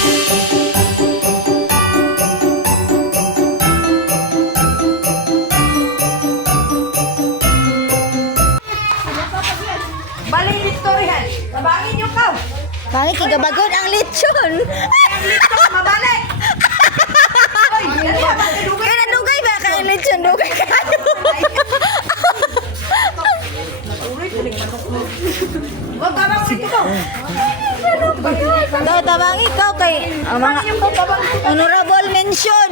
Baling Victorian. Nabangin nyo ka. Bakit kigabagod ang lechon? Ang lechon, mabalik. Oy, dali ba kadugay? Kaya nadugay ba ka ang lechon? Dugay ka. Wag ka bang ito ko. Daw tabang ikaw kay mga honorable mention.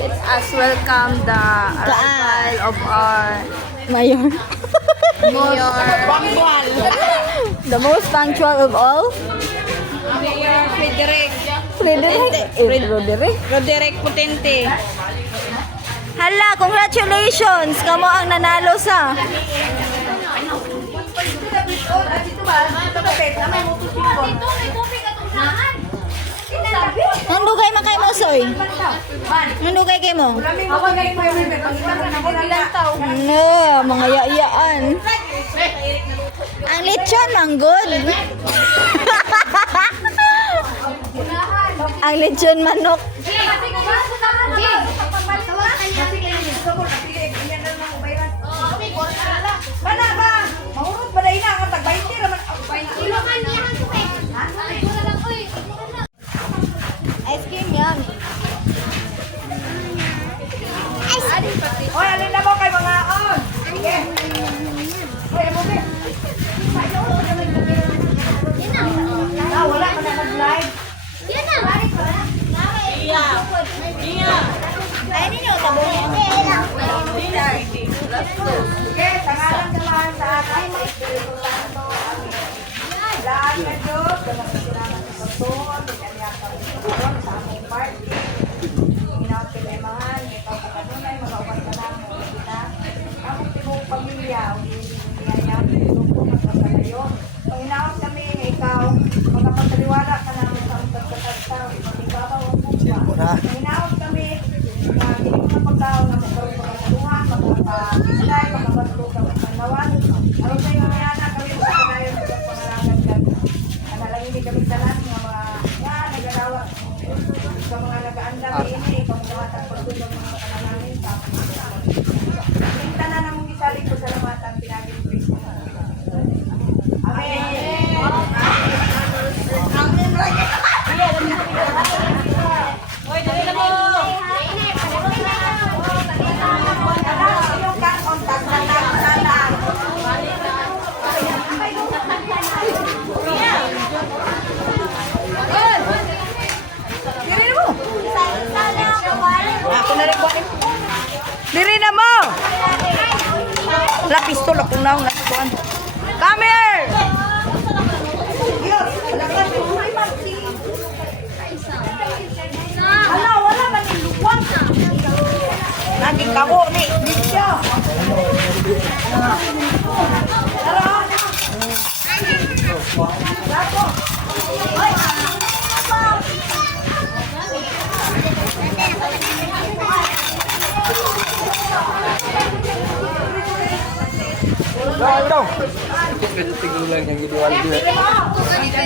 Let us welcome the arrival of our Mayor. mayor, The most punctual of all. Mayor Frederick Roderick. Potente. Hala, congratulations! Kamo ang nanalo sa Nandugay man kay mo, Soy? Nandugay kay mo? No, mga yaiyaan. Ang lechon, manggod. Ang lechon manok. Bana ba? Mahurot ba dahil na ang tag-20 raman ang 20 kilo man niya. Ice cream yan. Oy, alin na mo kay mga on. Sige. Oy, mo be. Ah, wala ka na mag-live. Ay, ninyo, tabo niya. Sige, tangalan naman sa akin. Lahat na Diyos, dapat na sinangan sa pagtuon, binanyak kami sa aming party. Minaw pinemahan, ito sa kanunay, mga uwan ka namin, kita. Ang tibong pamilya, umiiyayaw, pinutong magkakalayon. Panginaon kami, ikaw, magkapagkaliwala ka namin sa aming pagkakataw, ipag-ibabaw ang buwa. Panginaon kami, hindi mo na pagkaw na magkaroon ng kaluhan, magkakabislay, magkabaslo ka magkanawan. Alam sa iyo, may anak kami, magkakalayon sa pangalagan kami. Analangin kami sa lahat, mga nagalawa. Sa mga nag-aandam ini, pangkumatang pagtulong mga panalangin sa pinta na namang isalig ko sa lamatan, pinagin Kristo. Amen. Amen. Hoy, dali na mo. Yung contact na lang. Ako na rin buwanin. Diri na mo! Wala pistol akong naong nasikuan. Come here! Hala, wala man yung luwag. Naging kawo ni. Disya. Tara. Lato. Hoy. Daw. Kasi tigulan yang ideal dia.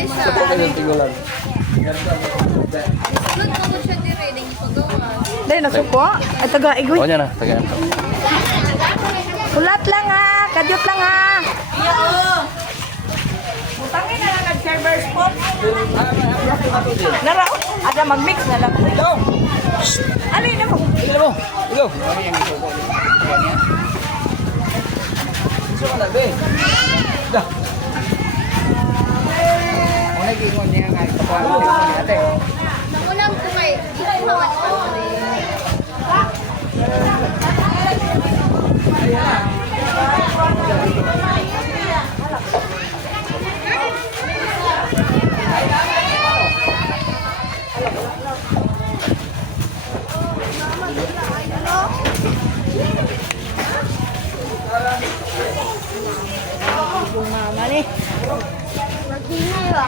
Betul kan tigulan. Dahil nasuko. Ay taga igoy. Oh nya na, tagaan. Ulat lang ha. Kadyot lang ha. Butangin na lang nag-server spot. Nara, ada mag-mix na lang. Daw. Alin na mo? Ilo mo. Ilo. Suka na be. Dah. Mo na gingon niya nga kapalo ni ate. Nangulam ko kay ikuhawan ko. Maghinay ba?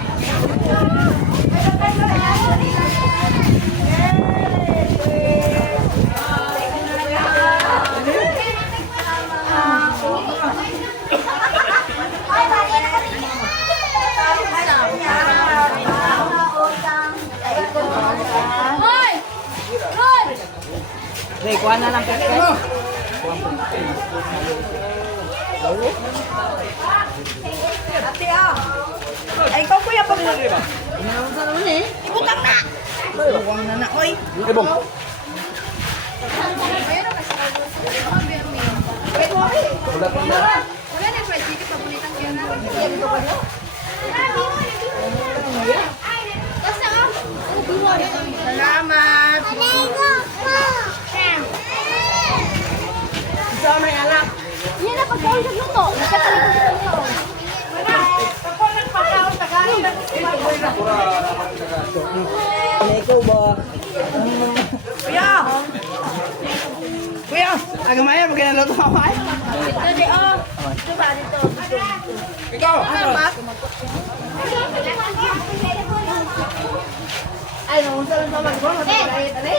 Okay, kuha na lang peste. Ate ah. Ay, ikaw kuya pag ibutang na. Huwag na na, oy. Ibong. Ulat na. Salamat. Isa may anak. Yan na pagkaon sa luto. Ikaw ba? Kuya! Kuya! Agamaya, magkanaluto ka ba? Ito di oh. Ito ba dito? Ikaw! Ano ba? Ay, namunta lang sa magbo. Matagayit, alay.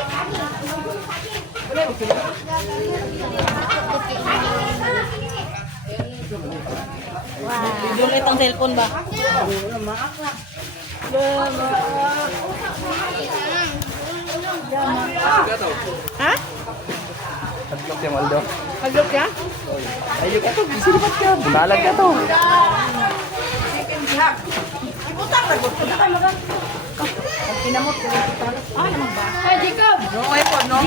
Yung itong cellphone ba? Ha? Hadlok yung Aldo. Pag-look ka? Ayun ka to. Sinipat ka. Balag ka to. Ibutang na, gusto na kayo mag- Ang pinamot ko. Ah, naman ba? Hey, Jacob! Noy po, noy.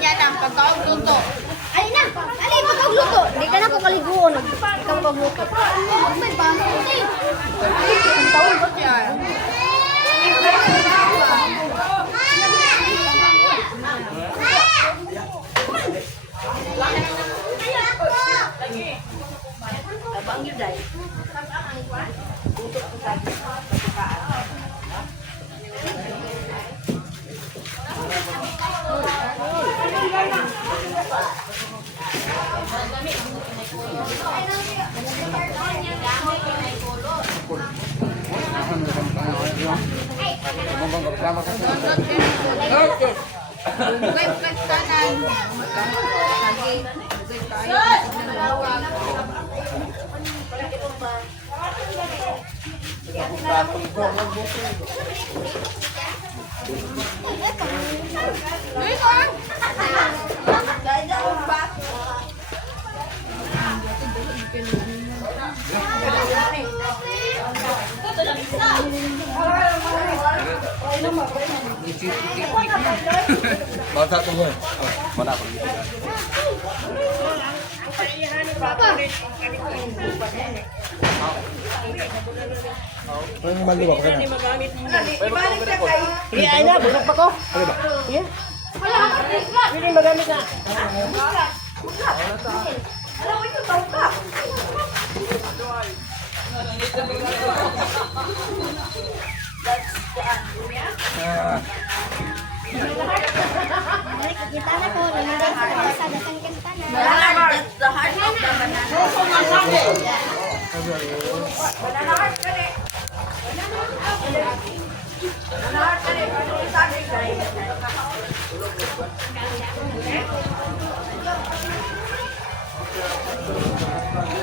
Yan ang pagkaon luto. Ay na! Ali, pagkaon luto! Hindi ka na ko kaliguon. Hindi ka pagkaon luto. May bama ko din. Ang taon ko yan. Abang yun dahil. Bukay kanan. Bata to boy. Mana ko. Ang mali ba ka na? Ibalik ka kayo. Sige, ay na. Busog pa ko. Ano ba? Hindi magamit na. Alam mo, ito tao ka. Kita na ko. Nalagay sa kalsada. Saan kita na? That's the heart of the banana. Banana heart ka rin. Banana heart ka rin. Ano sabi guys?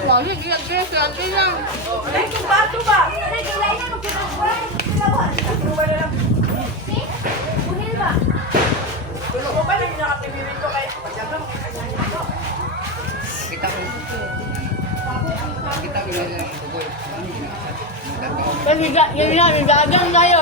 Mami, gilagay sa atin lang. Ay, kung bato ba? Ay, kilay na. Nung pinagpuan. Kilawan. Kilawan na lang. Bunil ba? Gusto ko ba nang nakatimirin ko kayo? Pagyaga mo kayo nito. Kasi yun na, nagagang tayo.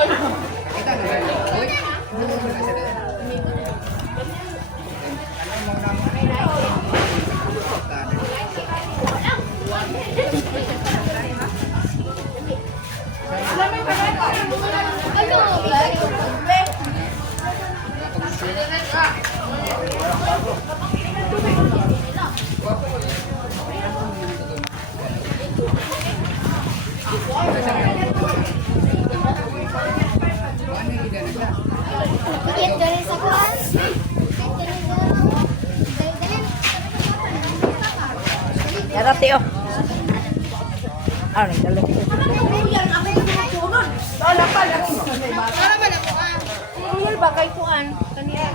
Ikit galing sa kuhan. Yarati oh. Ano, dalo. Wala pa lang. Para ba na kuhan? Umul ba kay kuhan? Kanina.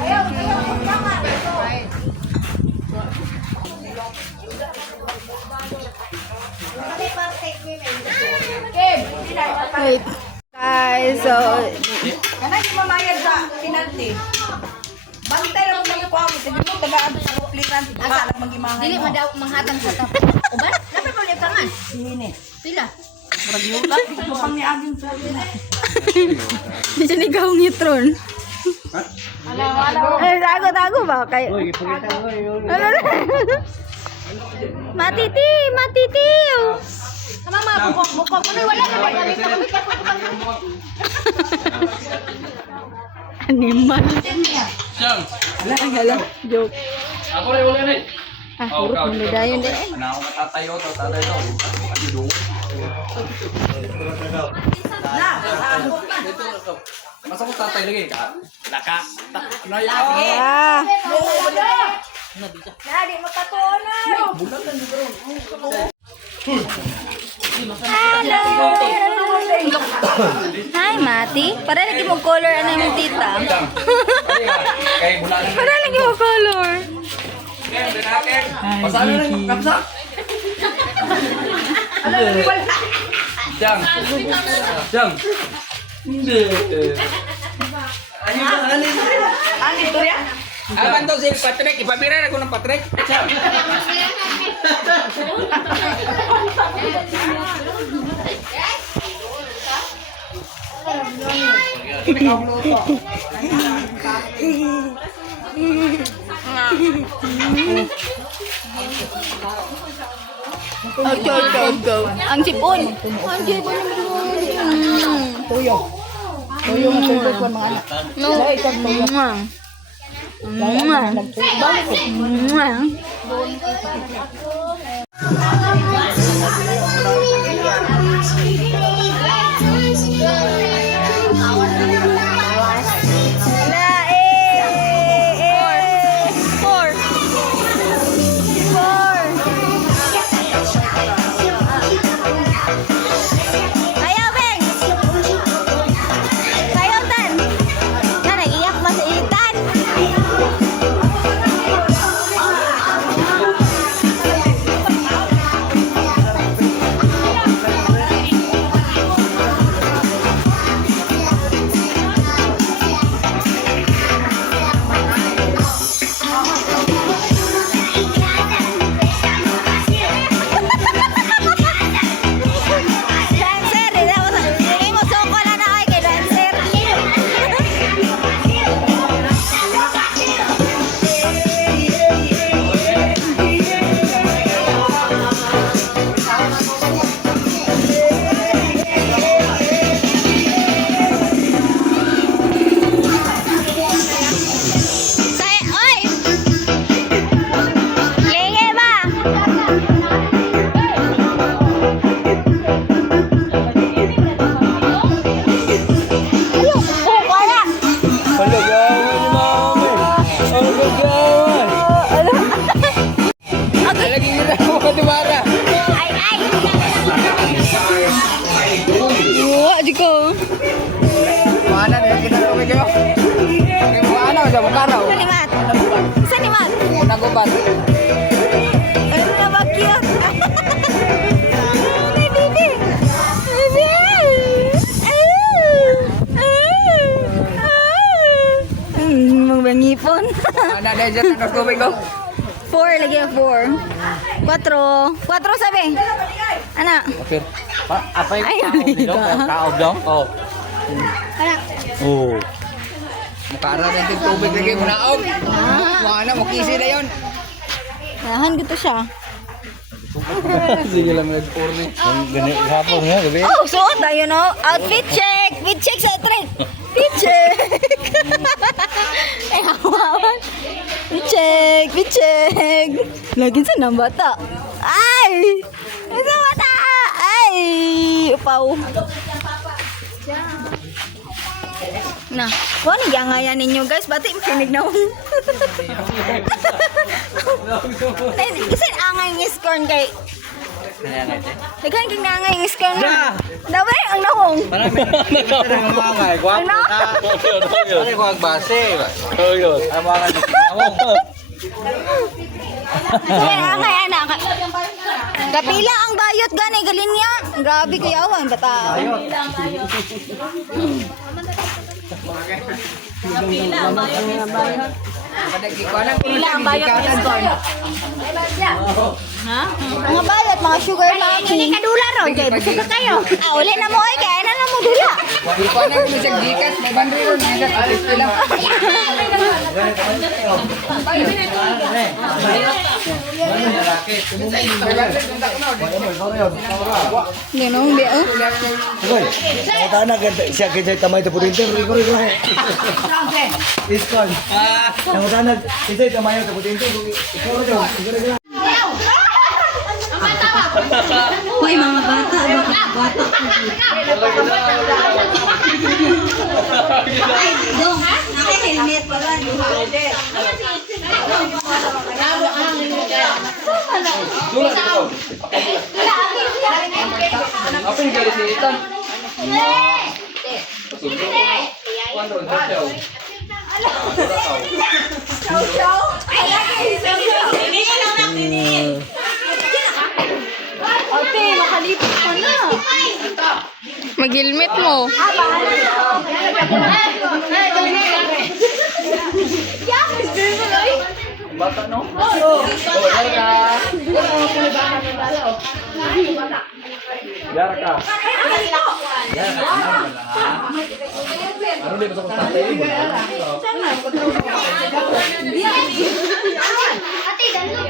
Ayaw, tama. Kim, Wait. Guys, so Kanang yung mamayad sa pinalti. Bantay lang mo ko ako. Sabi mo, tagaan sa kuplikan. Asa, magimangay Dili mo. man daw manghatag sa tap. Uban? Dapat pa ulit ka nga. Sini. Pila? Ragyulat. Ito pang ni Agin sa di siya ligaw ng Yitron. Eh, tago ba? Kay... Matiti! Sama mga bukok ko na wala na may gamit na gamit. Animal. Siyang! Hala, joke. Ako rin ulit eh. Ah, puro hindi dayon din. Ano ako matatayo to, tatay to. Kasi doon. Masa ko tatay lagi ka? Laka. Nayaw. Ah, Nadi, magkatuon na. hi Mati. Para lagi mo color ano yung tita. Kay bulan. Para lagi mo color. Pasalo na yung kapsa. Siyang. Siyang. Hindi. Ang ito yan? Aban daw si Patrick, ipabiran ako ng Patrick. Siyang. Go. Ang sipon. Ang sipon. Tuyo ang sulod ko mga anak. No. Ayaw, Beng! Sayaw, Tan! Na, nag-iyak ba sa itan? Dancer! Hindi mo soko na na kay dancer. Oy! Lingi ba? Wala! Palagawan namin. Ang gagawan. Lagi kita mo kadumara. Ay! Uwa, Jiko. Mana na kita ko kayo. Ano sa makaraw? Saan ni Mat? Saan ni Mat? Nagubat. Ano na ba cute? Ay, baby! Baby! Magbangipon. Ana na dyan ang tubig ko. 4, lagi ang 4. 4. 4 sabi. Ana. Okay. Apa yung Ay, kaob dong? Oh. Ana. Oh. Mukara na yung tubig lagi mo naob. Ah, Mana mo kisi na yun. nahan gitu siya. Sige lang nag-pour ni. Ganit hapon nga gabi. Oh, suot na yun, oh. Outfit check! Fit check sa trek! Fit check! Ay, hawawan. Fit check! Fit check! Lagi sa nang bata. Ay! Sa bata! Ay! Upaw. Nah, kung ano yung ngayon ninyo guys, bati makinig na ako. Kasi angay ng scorn kay... Naghan kang angay ng scorn na. Dawa ang nahong. Ang mga guwapo Ano? na. Ano ko ang base? Ang mga nagkinawong. Sige, angay anak. Kapila ang bayot gani galin niya. Grabe kuyawan bata. Pila ang bayot is corn. Mga bayot, mga sugar mami. Ini kadula ron, kay busog ka kayo. Ah, uli na mo ay kaya na mo dula. Ikaw na kung sa gikas, may bandri ron. May nag-artist lang. Hindi nung di oh. Hoy, tana siya kaya tamay ta putin rico rico hai. Iskon. Ang tana kita tamay ta putin ikaw ro ikaw. Hoy mga bata, bata. Dong, naka-helmet pala. Apa yang galis ni Itan? Ate, makalipit ka na. Mag-helmet mo. Bata no? Oh, Yara ka. Ano din sa tatay? Ate, dalo.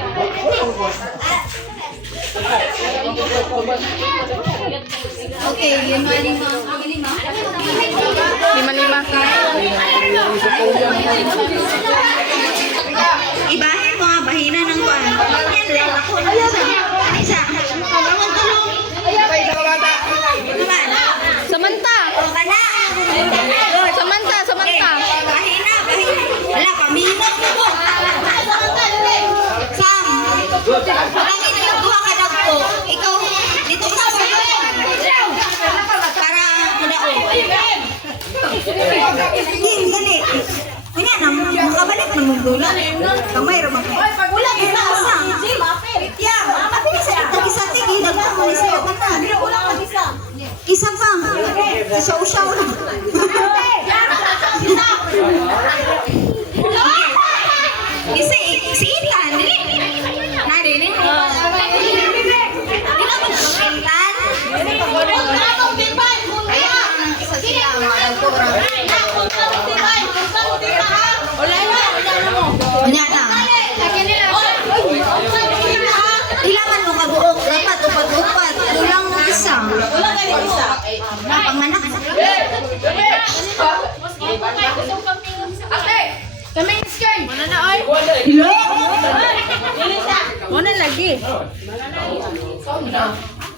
Okay, lima. Lima. Ibahin mo ha, bahina ng kwan. Yan lang ako. Anisa, tulong. Naman. Samanta. Kana. Samanta. Bahina. Wala, pamimot mo po. Sam. Ang inagawa ka na po. Ikaw, dito ka sa para mudao. Hindi. Kanya na, makabalik na mong dula. Kamay ramang kayo. Wala, kita asa. Yang, mabilis sa itag-isa tigi. Nagpang mo ni sa'yo. Isa pa. Isa-usaw na. Si Itan. Narinig mo. Itan. Isa sila ang mga nagturang. Kanya na. Ilangan mo kabuok. Dapat upat-upat. Kulang mo isa. Panganak. Kami iskay. Mana na oy? Hello? Mana lagi?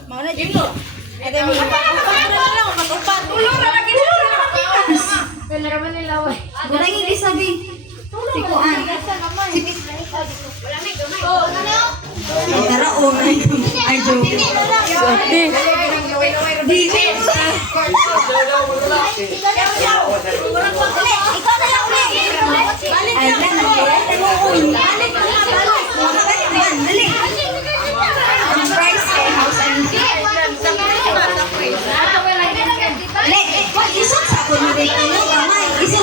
Mauna dito. Ito mo. Wala yung ibig sabihin. Sikuan. Tara, oh my God. Ay, joke. Dili. Ikaw na lang ulit. Ay, lang. Dali. Ang price kay house and isang sa ako na dito no kamay. Isang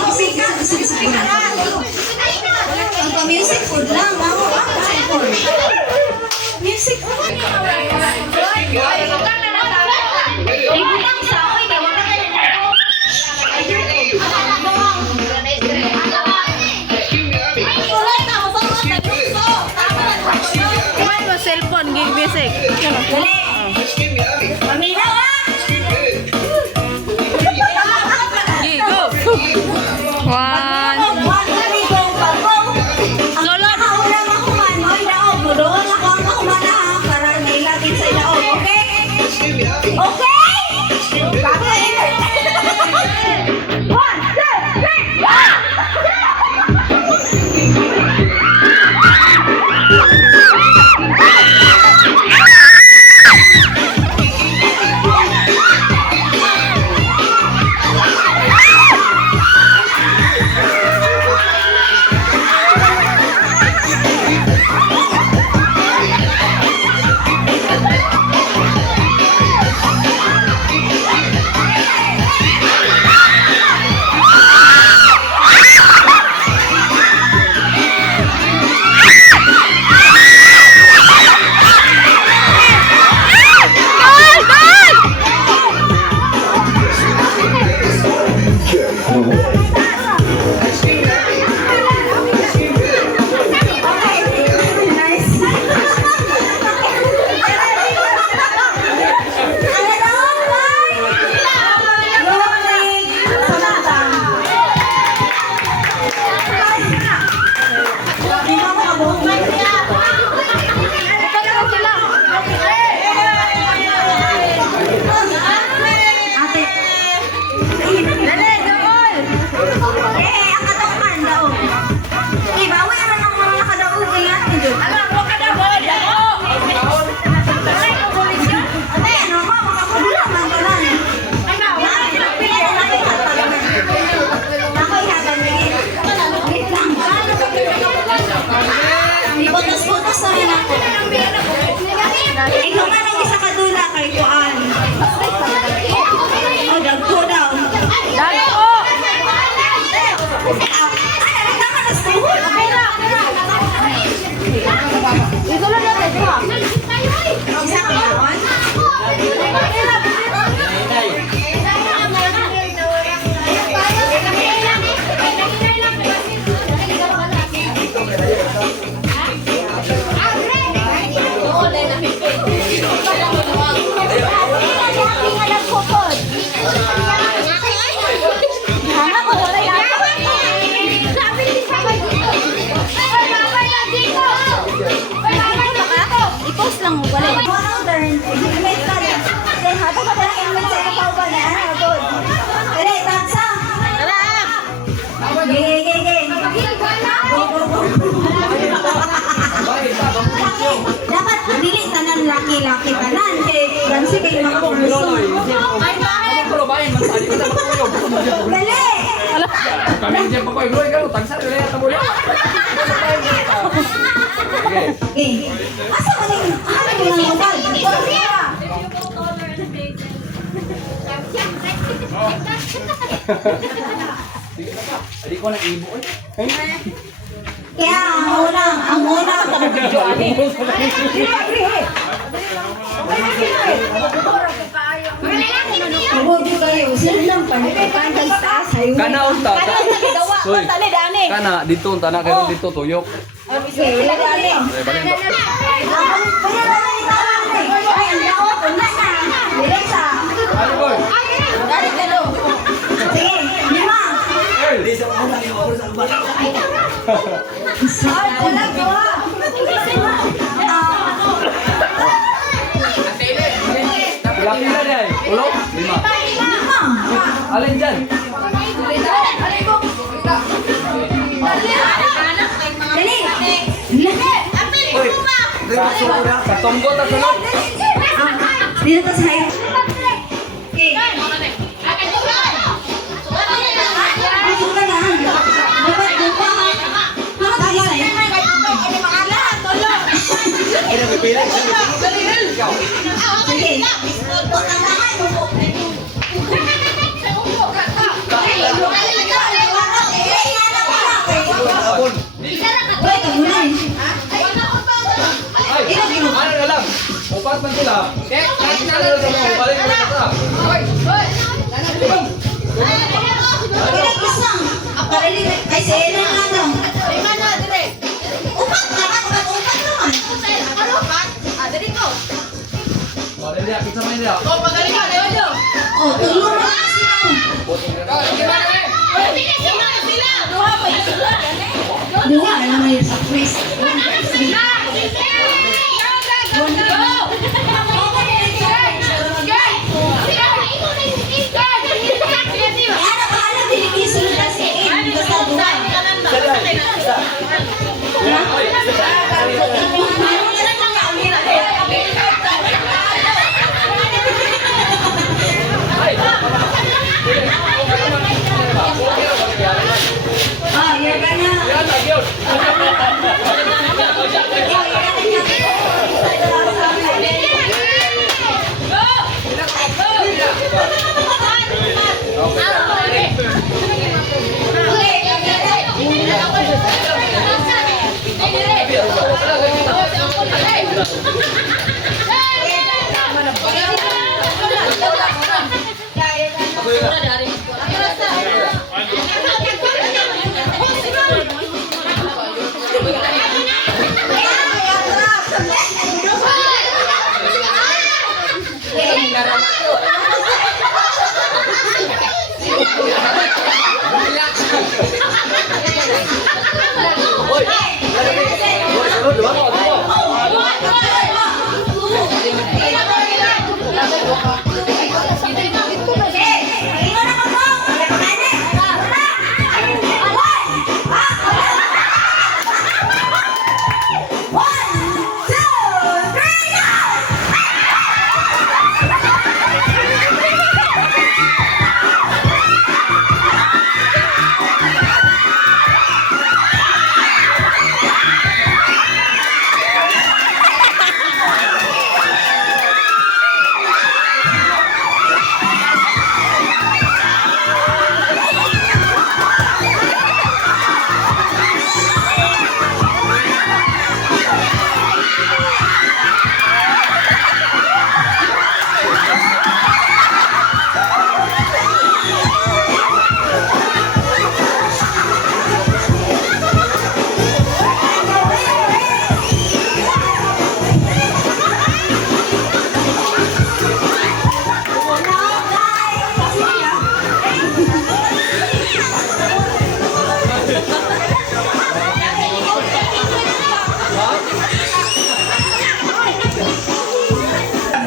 ang pa-music food lang. Ako music food. Ibutang sa oy kay wala ka Kumain mo cellphone, gig music. Dali. Paminaw ah. Gigo. One. Solo. Ikaw nga nang isa ka dula kay Kuan. O, dagko daw. Dako! Ito lang natin, di ba? Isa ka naman? I-post lang mo, wala. Dapat dili tanan laki-laki tanan kay gansi kay mga kurso. Dali. Kami diyan pa ko igloy ka tagsa dili ta mo. Eh, asa man yung ano mo lang modal? Di ko na ibo eh. Kaya ang unang Mabuti kayo, sila lang panipipandang taas hayo. Kana unta. Soy. Tali, dani. Kana dito unta na kayo dito tuyok. Sila galing. Eh balik ba? Kaya naman italang ay ang daot na na. Diresa. Ano boy? Dali dalo. Sige, lima. Hindi sa una yung oras ang bata. Ay, wala ko. Pila-pila dai. Ulo? 5. Alin dyan? Sa tunggo ta sunod. Dito ta sa hayo. Suka na. Dapat dupa ha. Mga tayo. Ay, napipila. Sige. Abon. Wait, mulai. Ay, ano na lang? Upat man sila. Balik mo na ta. Kaya kisang. Ay, sila na lang. Upat naman. Balik dia kita main dia. Oh, tulong na sila. Dua naman yung sa quiz. Ano ba alam diligisun na si Ed? Basta dua. Ah, ya kanya. Yan lagi yun.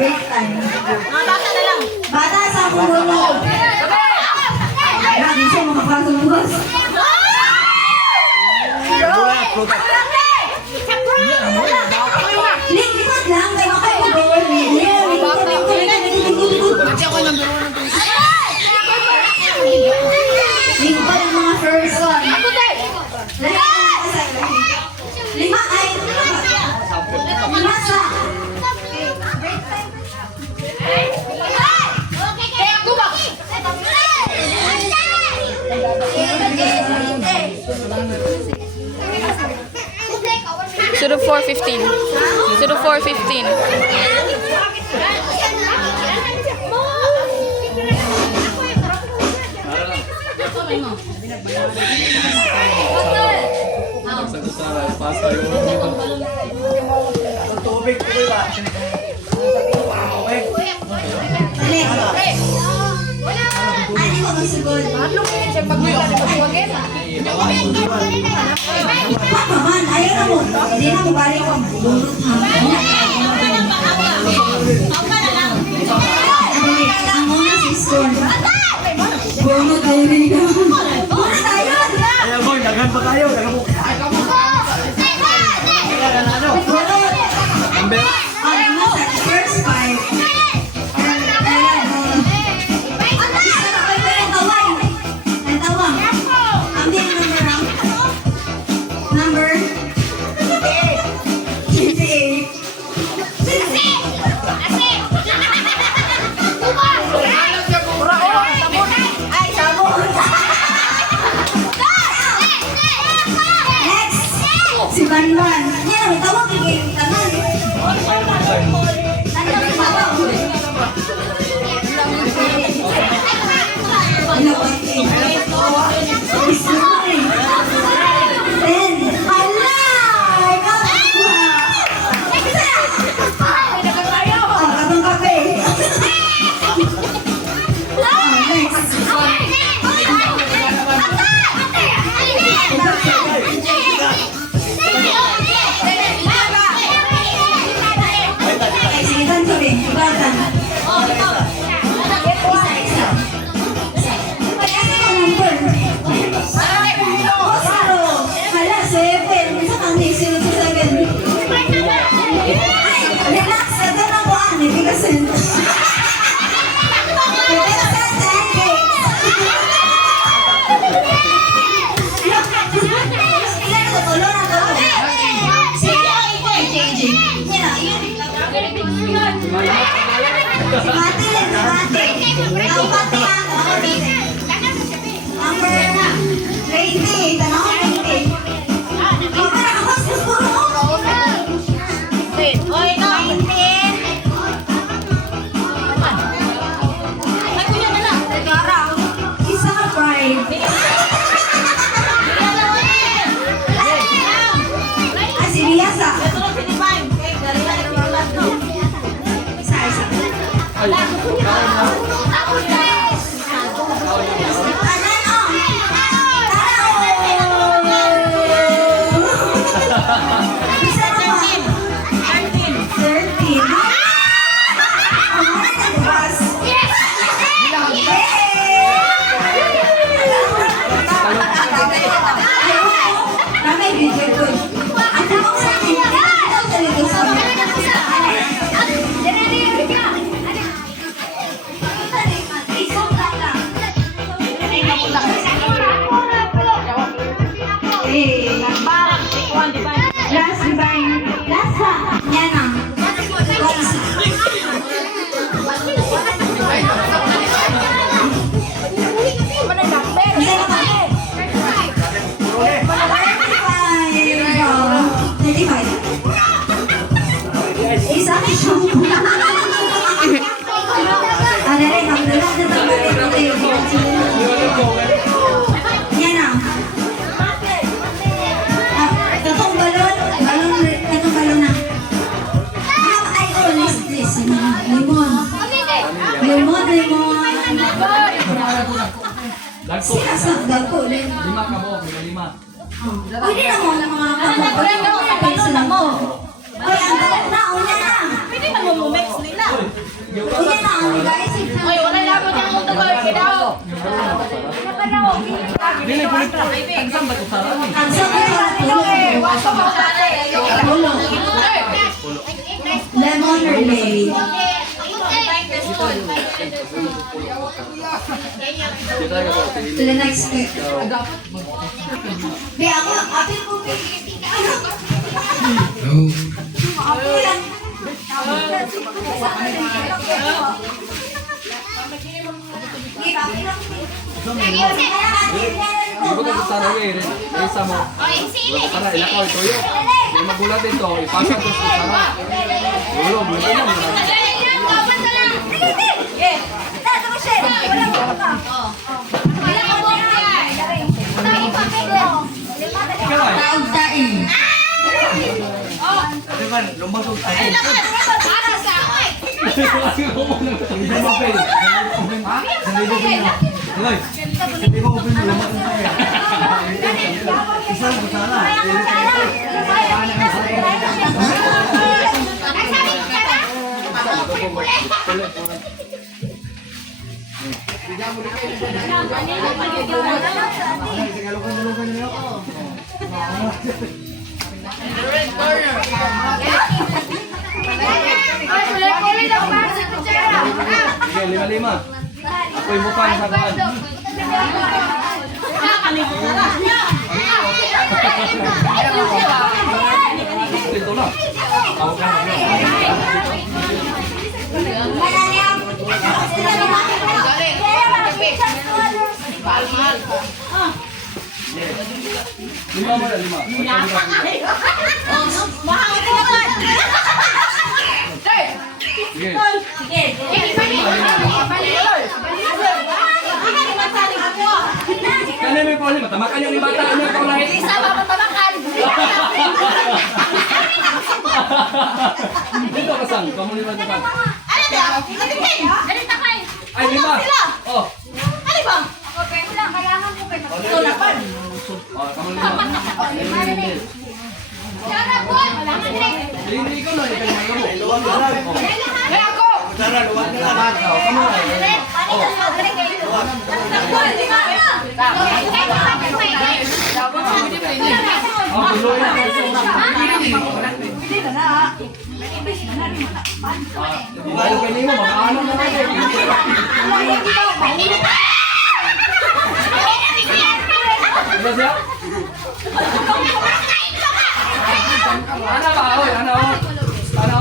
break time. Bata sa mulunod. Lagi siya makapasok bukas. Likod lang, kaya makaibigol. Likod ang mga first one. Lima ay lima sa To the 415. To the 415. Tubig, tubig ba? Ani ko masugod. Paman, ayaw na mo. Hindi na mo balik ang bunot ha. Ang una si Storm. Bunot tayo rin ka. Bunot tayo! Ayaw boy, daghan pa tayo. Daghan mo. Bunot! Ang una sa first five. Number 58. Ay, sabon! Next! Si Banban. Yan, may tawag yung tanan. Ano si Babaw? Sorry. Then, hala! Ikaw na kuha. Katong kape. Next. Ay, sige, tanto rin. Ibatan. Isa-isa. Kaya ka number. Osaro. Hala, 7. Isa kang nisino sa 7. Ay, relax. Ito na ko ang nitigasin. Last divine. Last ha. Yan na. Isa siyang ada rin, ang dalawa na yan na. Itong balon na. Ay, this. Lemon. Sinasagdag ko ulit. 5 ka mo, 5. Pwede na mo ng mga kapatid. Pwede na mo. Ay, ang na, una na. Pwede na mo mix nila. Oy, wala na ako dyan kung tukoy. Kidaw. Dili kulit. Exam ba ko sa amin? Lemon relay. To the next step. Be, ako, apil ko. Ibu ka sa sarang eh. Isa mo. Para ilakaw ito yun. May magulat ito. Ipasa ko sa sarang. Ulo, bulo na. Ano ba? Lumasog tayo. Hindi mo open. Hindi mo open. Lumasog tayo. Isang kasala. Sige, 5-5. Ako'y mukha sa kawan. Dito na. Tawag ka na. Lima mo na, lima. Sige. Kanya may poli, matamakan yung ibata niya ikaw lahat. Dito ka sang, kamu lima depan. Ay, lima. Oh. Oh, kamu lima. Hindi ko na ikaw mo. Luwag na lang. Tara, luwag na lang. Kamu na. Oh, tuloy na. Ano kayo mo, mag-ano na kayo. Ano siya? Ano ba? Oy, ano? Ano? Ano?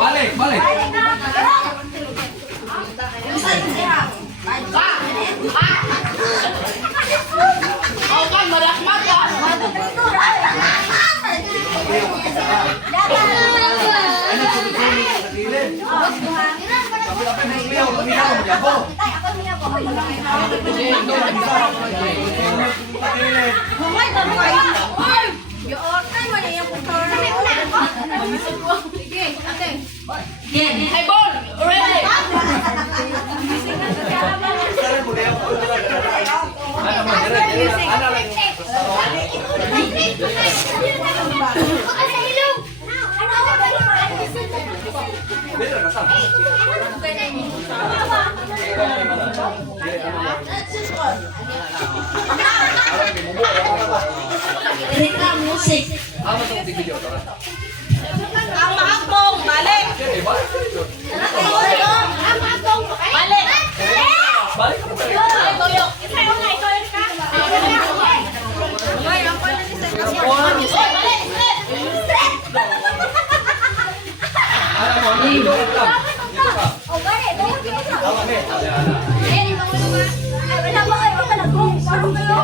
Balik, balik. Hey, ball! Ready! Music. Ano itong video ito? Ang maakbong, balik! Eh, balik ka dito. Ang maakbong, balik! Balik ka pa rin. Ay, Toyo. Isayo na, ikaw yun ka. Ay, ang pala ni Sir Kasi. Balik! Ano mo? Dito ka. Dito ka. O, balik! Tama, be. Eh, ito mo naman. Ay, wala ba kayo? Wala ko. Parang kayo.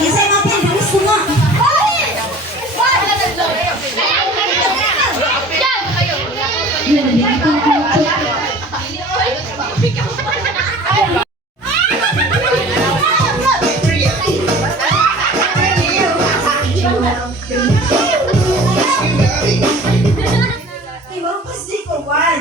Isay mo pin, bilis mo nga. Ibang pasti ko, Juan.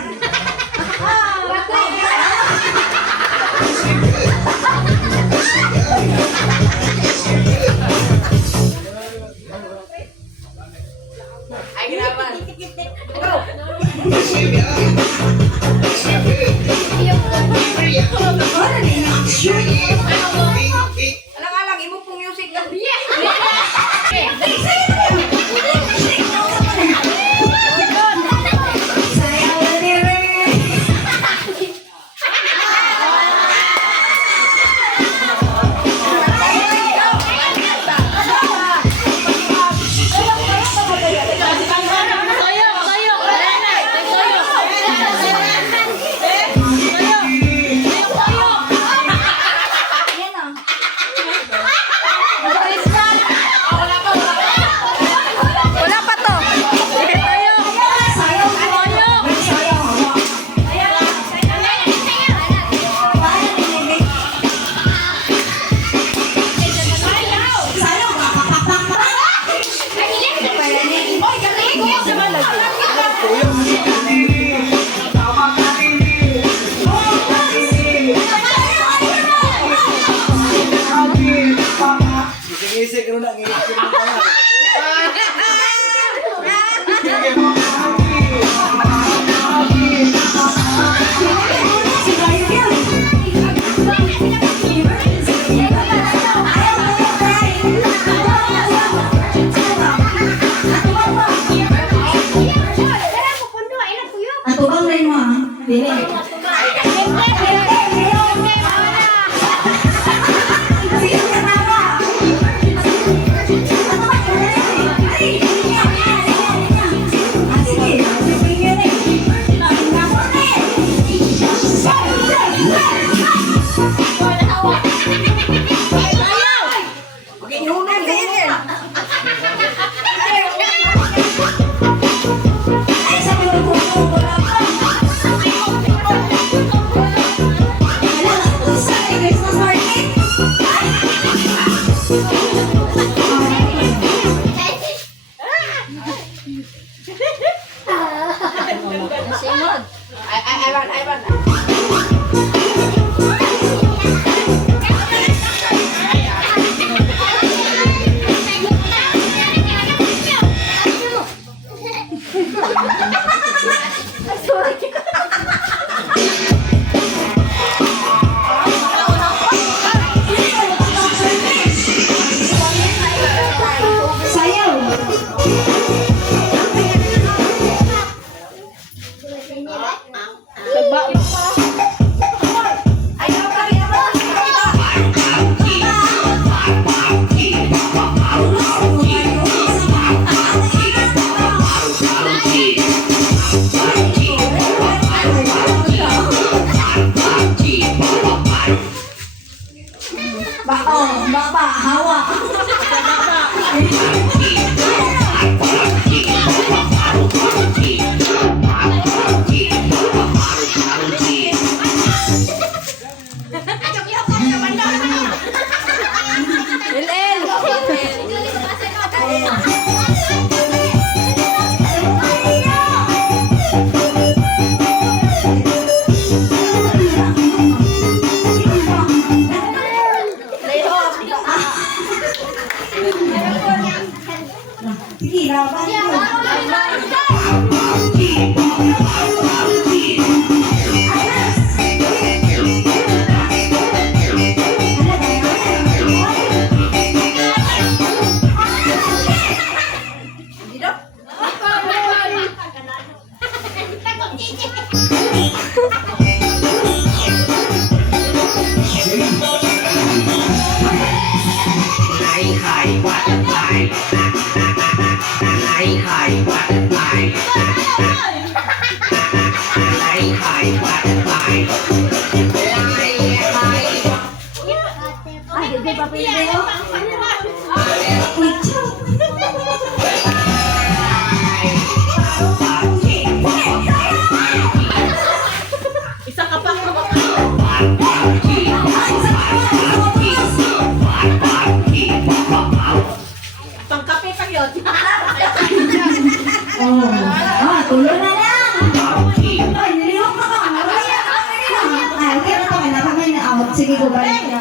Alang-alang, imo pong music na. Sige, go balik na.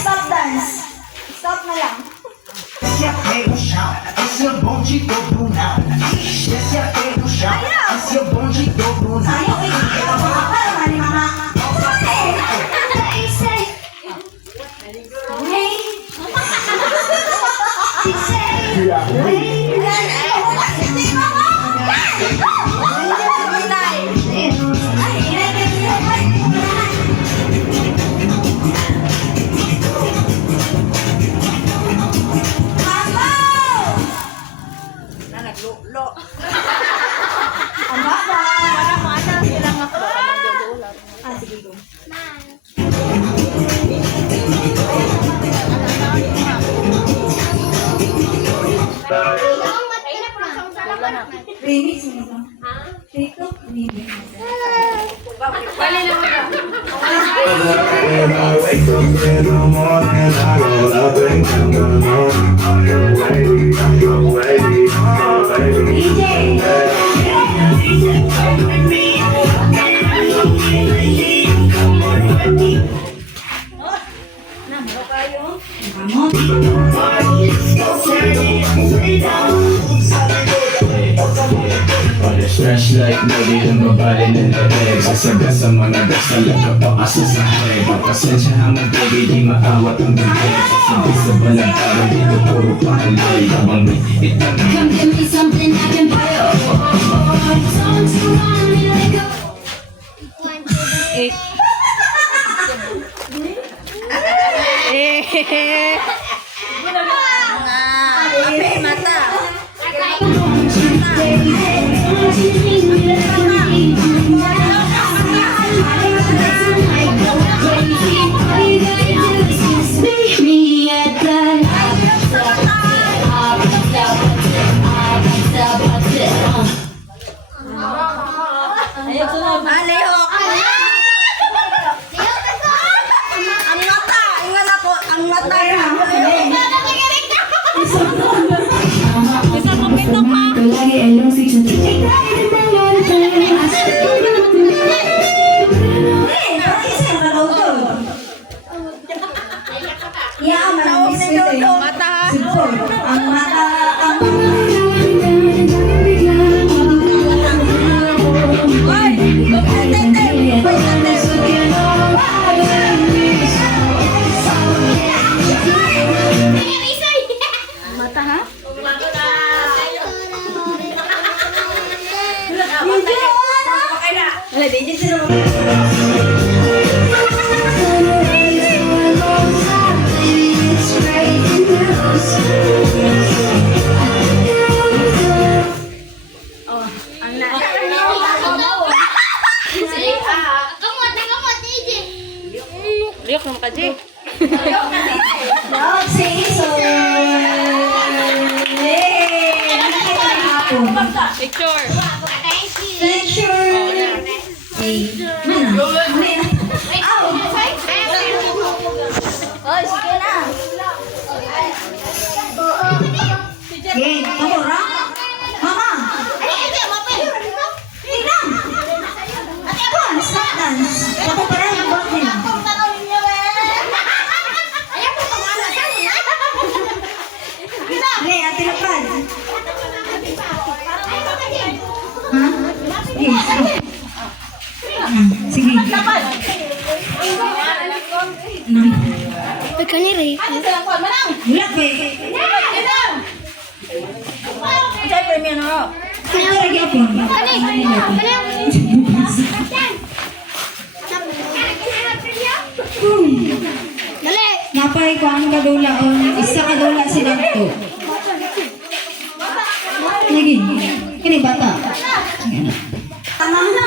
Stop dance. Stop na lang. Esse é o chão, esse é o bonde do Brunão. Esse é o chão, esse é o bonde do Brunão. puno. Ang baba. Mana sila nga ko. Ah, sige go. Remix mo ba? Take up, remix. When I wake up in the morning, I go up and down the morning. I'm your lady, I'm your lady, I'm your lady. Fresh like lady ng babae ng leeg Sasaga sa mga gas talaga pakasa sa head Pasensya hamang baby di maawat ang bibig Sasabi sa balang parang dito puro pahalay Habang may itang Come give me something I can buy. Songs around me like a. Liok naman ka, Jay. Picture. Oy, sige na. Sige, kamura. Mama. Tingnan. Stop dance. Ako pa rin yung bakit nila. Sige, ate Lapad. Ha? Sige, sige. Sige. Kaniri. Wala pa eh. Sa'yo premium na. Ano lagi ako? Dali. Napay ko ang kadula o isa kadula si Danto. Lagi. Kini bata. Tama na.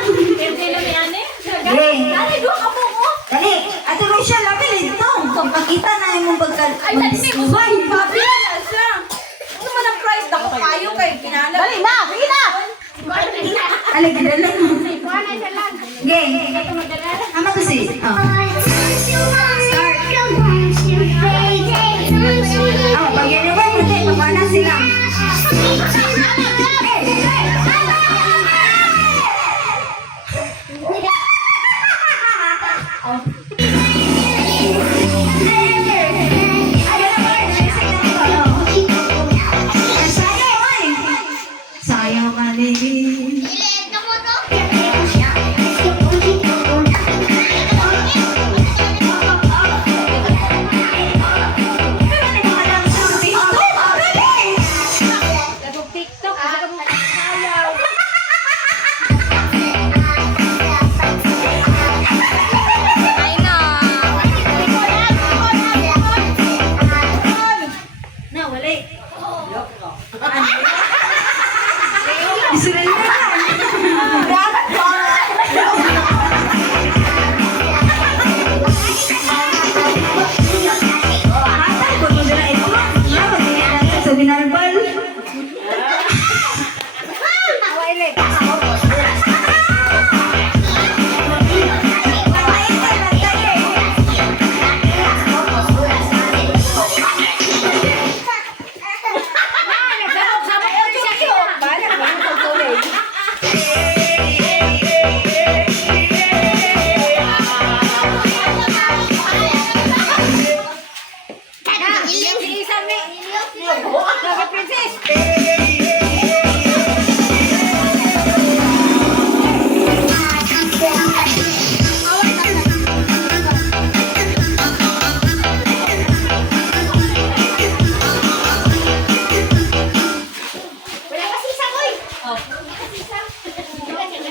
Dali. Ate Rochelle, labi dito. Pagkita na yung pagka... Ay, dali may kusay. Papi na siya. Ano man ang price? Dako kayo kay kinala. Dali na. Sige na. Alig, dali. Okay. Ama ko si. Pag yan naman, hindi. Pagwana sila. Sayang mali. Surrender na. Dapat pa. Hatay ko mo dala ito. Sa binarbal.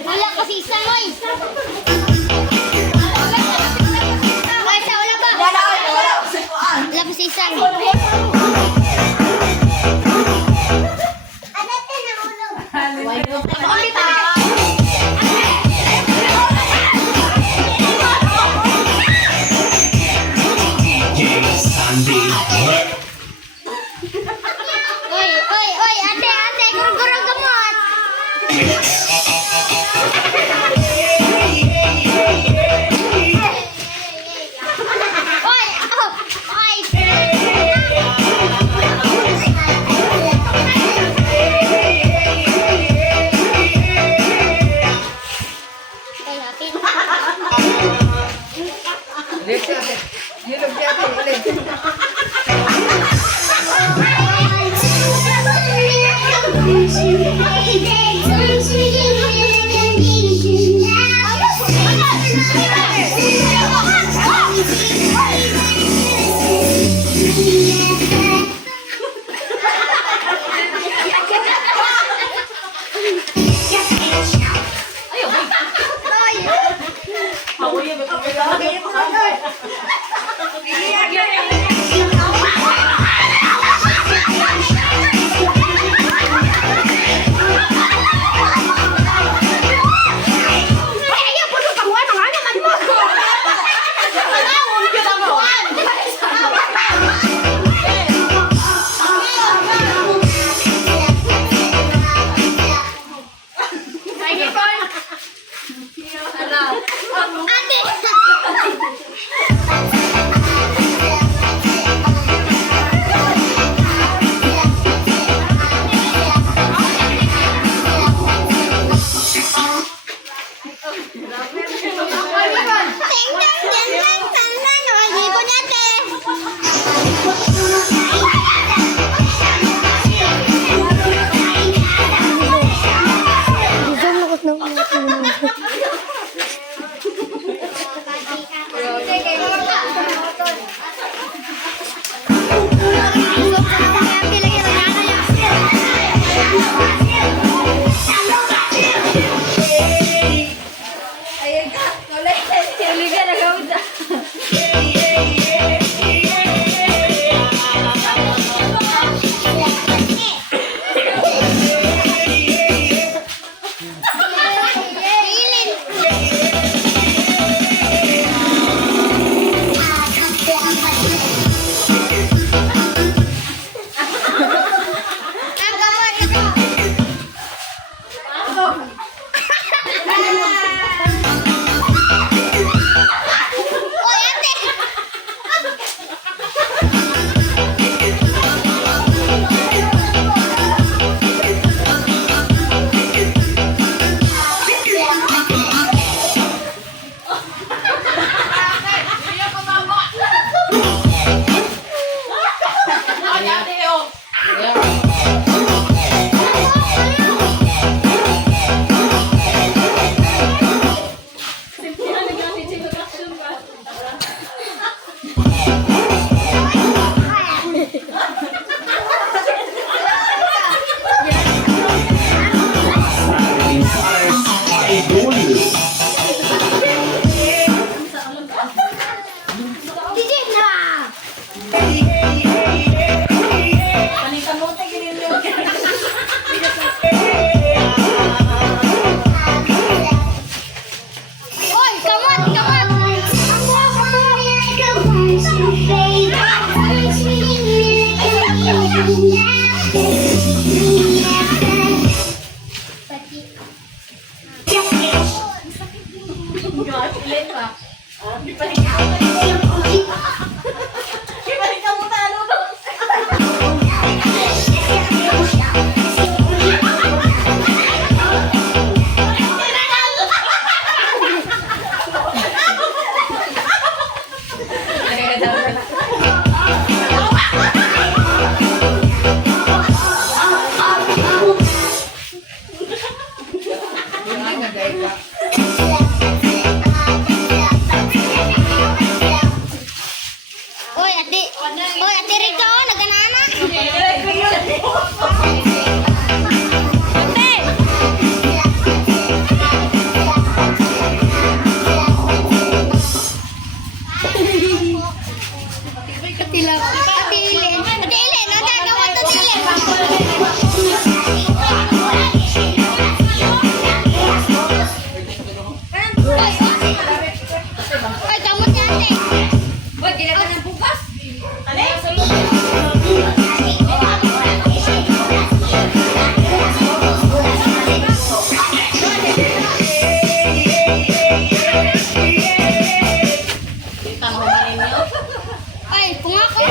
Wala kasi isa, oy. Oy, sa wala ba? Wala kasi isa. Oy, ate, gurang gamot. Oy, oy. Oy, ate. Ate! Oy, ate Rico, naganana. Ate Ilin, nagagawa to Ilin. Ay, kamot niya, ate. Boy, ginagawa ng bukas. Ay, pungako.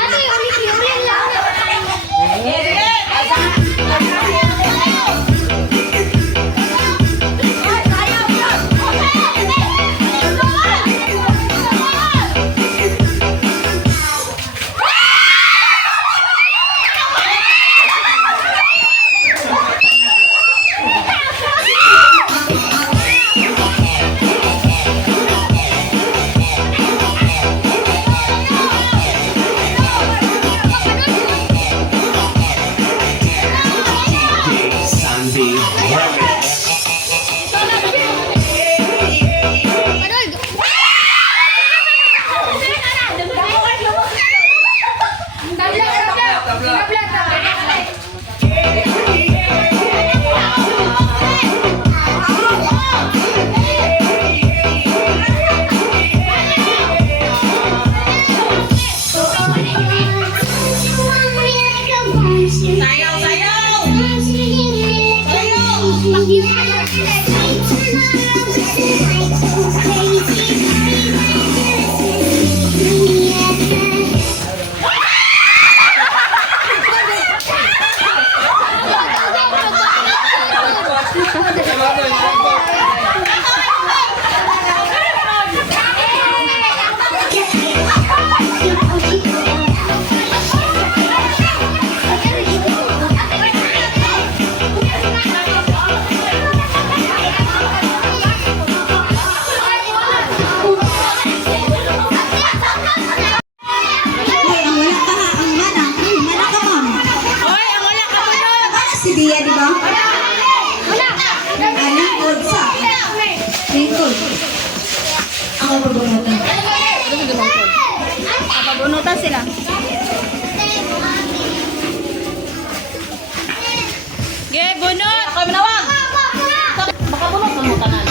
Ate, ulit lang. Sandy Si Dia, di ba? Lingkod sa. Lingkod. Ako pabunutan. Pabunutan sila. Ge, bunot! Ako manawag. Baka bunot mo tanan.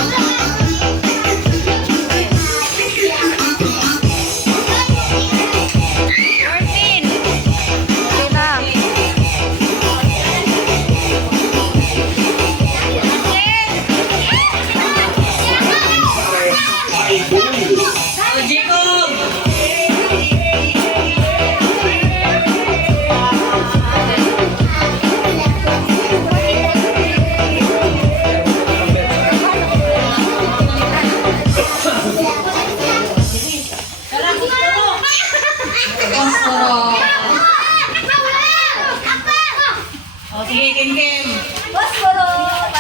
O, sige, Kim.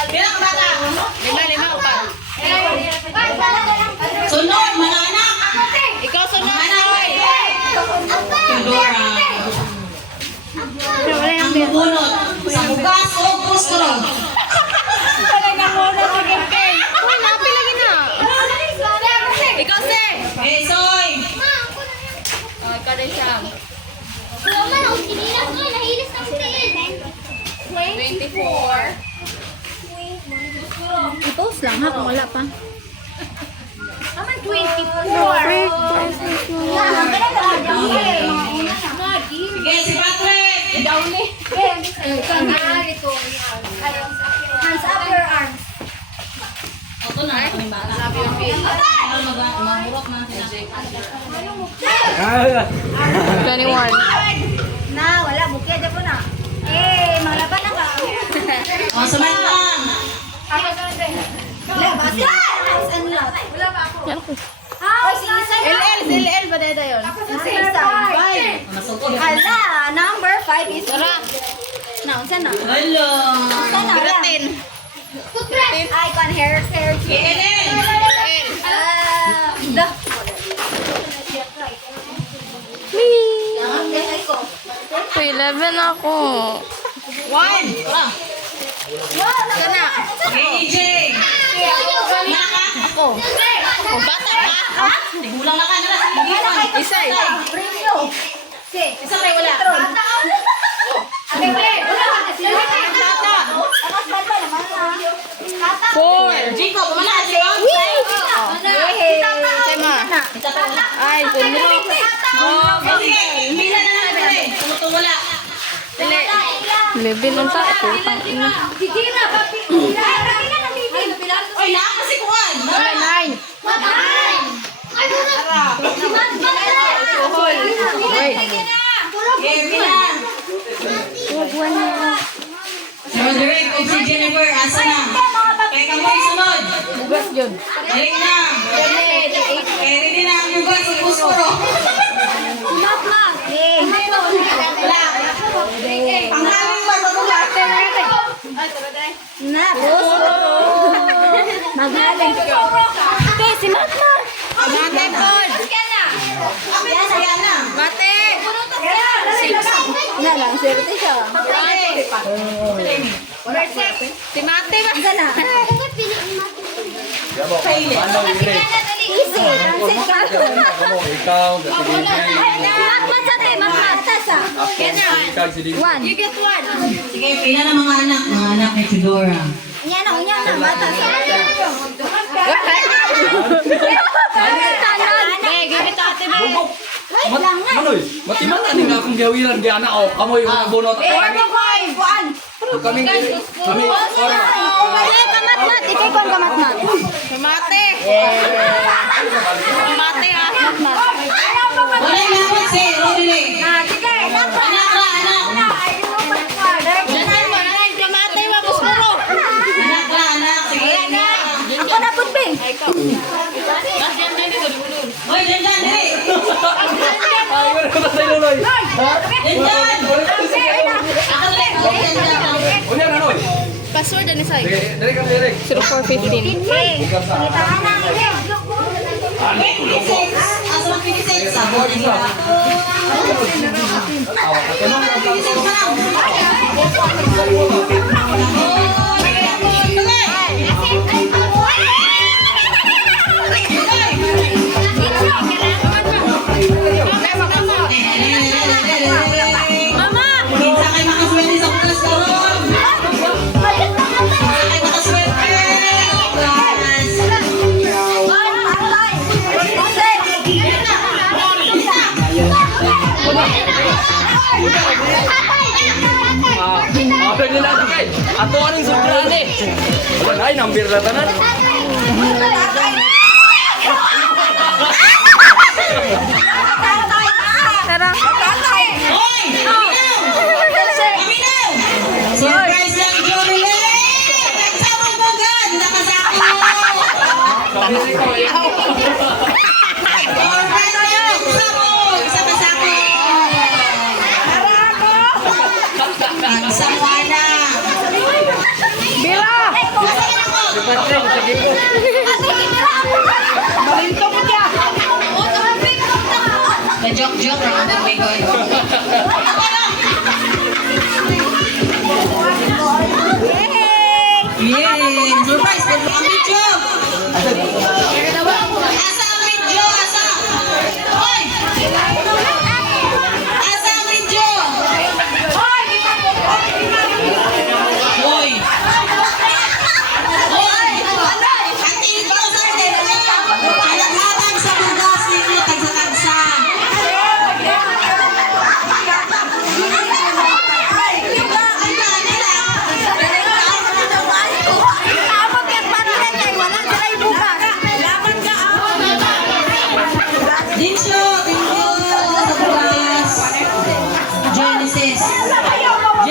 Bilang ka bata. Lima, upat. Sunod, mga anak. Ikaw sunod. Mga anak. Teodora. Ang bubunot sa bugas o pustro. Wala, pilagin na. Ikaw, se. Eh, Soy. Oh, ikaw din siya. 24. Price lang ha, kung wala pa. Aman 24. Sige, si Patrick! Hands up your arms. Ito na, kami bata. Mahurok na sila. 21. Na, wala. Bukya dyan po na. Eh, mga laban na ka. O, Samantha! Wala ba? Wala ba ako? Ay, si Isay. LL ba dito yun? Si Isay. Masukod. Ala, number 5 is... Na, unsa na? Hello! Unsa na? Gratin. Icon hair. Ellen! The... So, 11 ako. Tara! Sana. AJ! Naka! Ako! O, bata ba? Tigulang na ka na lang. Isay. Premio. Si. Isa kayo wala. Tata. 4. Jico, pumala ka siya. Tema. Ay, sundro. Sige, pila na lang dali. Tumutong wala. 11 unta. Putang ina. Oy, naaka si Kuan. 9. Okay, pila. Si Roderick o si Jennifer, asa na? Kaya kamoy sunod. Bugas yun. Dalik na. Kaya ready na ang bugas sa puspuro. Wala. Ang daming ba sa tula? Na, magaling. Okay, si Matma. Mate, Paul. Ayan na. Mate! Na lang, swerte siya. Si Mate ba? Sana. Easy, transit ka. Ikaw, Matmat sa te, matmat. Tasa. ikaw, si Ding. You get one. Sige, pila na mga anak. Mga anak ni Sidora. Yan na, mata sa. Manoy, mati-mata ni nga akong gawiran di anak o kamoy yung bunot. Kami Kamatmat, ikay kon kamatmat. Si Mate! Mate ah. Wala naman si Roderick. Anak ra, anak. Jangan mo na si Mate ba puspuro. Anak ra, anak. Sige, anak. Ako na putbing. Mas yan din dito dulul. Hoy, dandan, dali. Ay, wala ka na sa iluloy. Dandan. Ako dali. O yan, Manoy. Password ni Sai. Sige, dali ka, dali. 0415. Pangitaan na. Asa mag 56? Sabo na siya. 56 pa lang. Mama! Minsan kayo makaswerte sa bukas karon. Minsan kayo makaswerte. Apa yang nila kay? Ato anong subraan eh. Wala ay nambir na tanan. Tara. Hoy! Aminaw! Surprise lang, Jolie! Nagsabog mo agad! Nakasako! Surprise lang! Nagsabog! Isa pa sako! Nagsako na! Bila! Na-joke-joke lang ang bigoy. Yay! Surprise! Pwede ang video! Asa ang video? Asa? Hoy! Asa ang video? Hoy! Hoy! Hoy!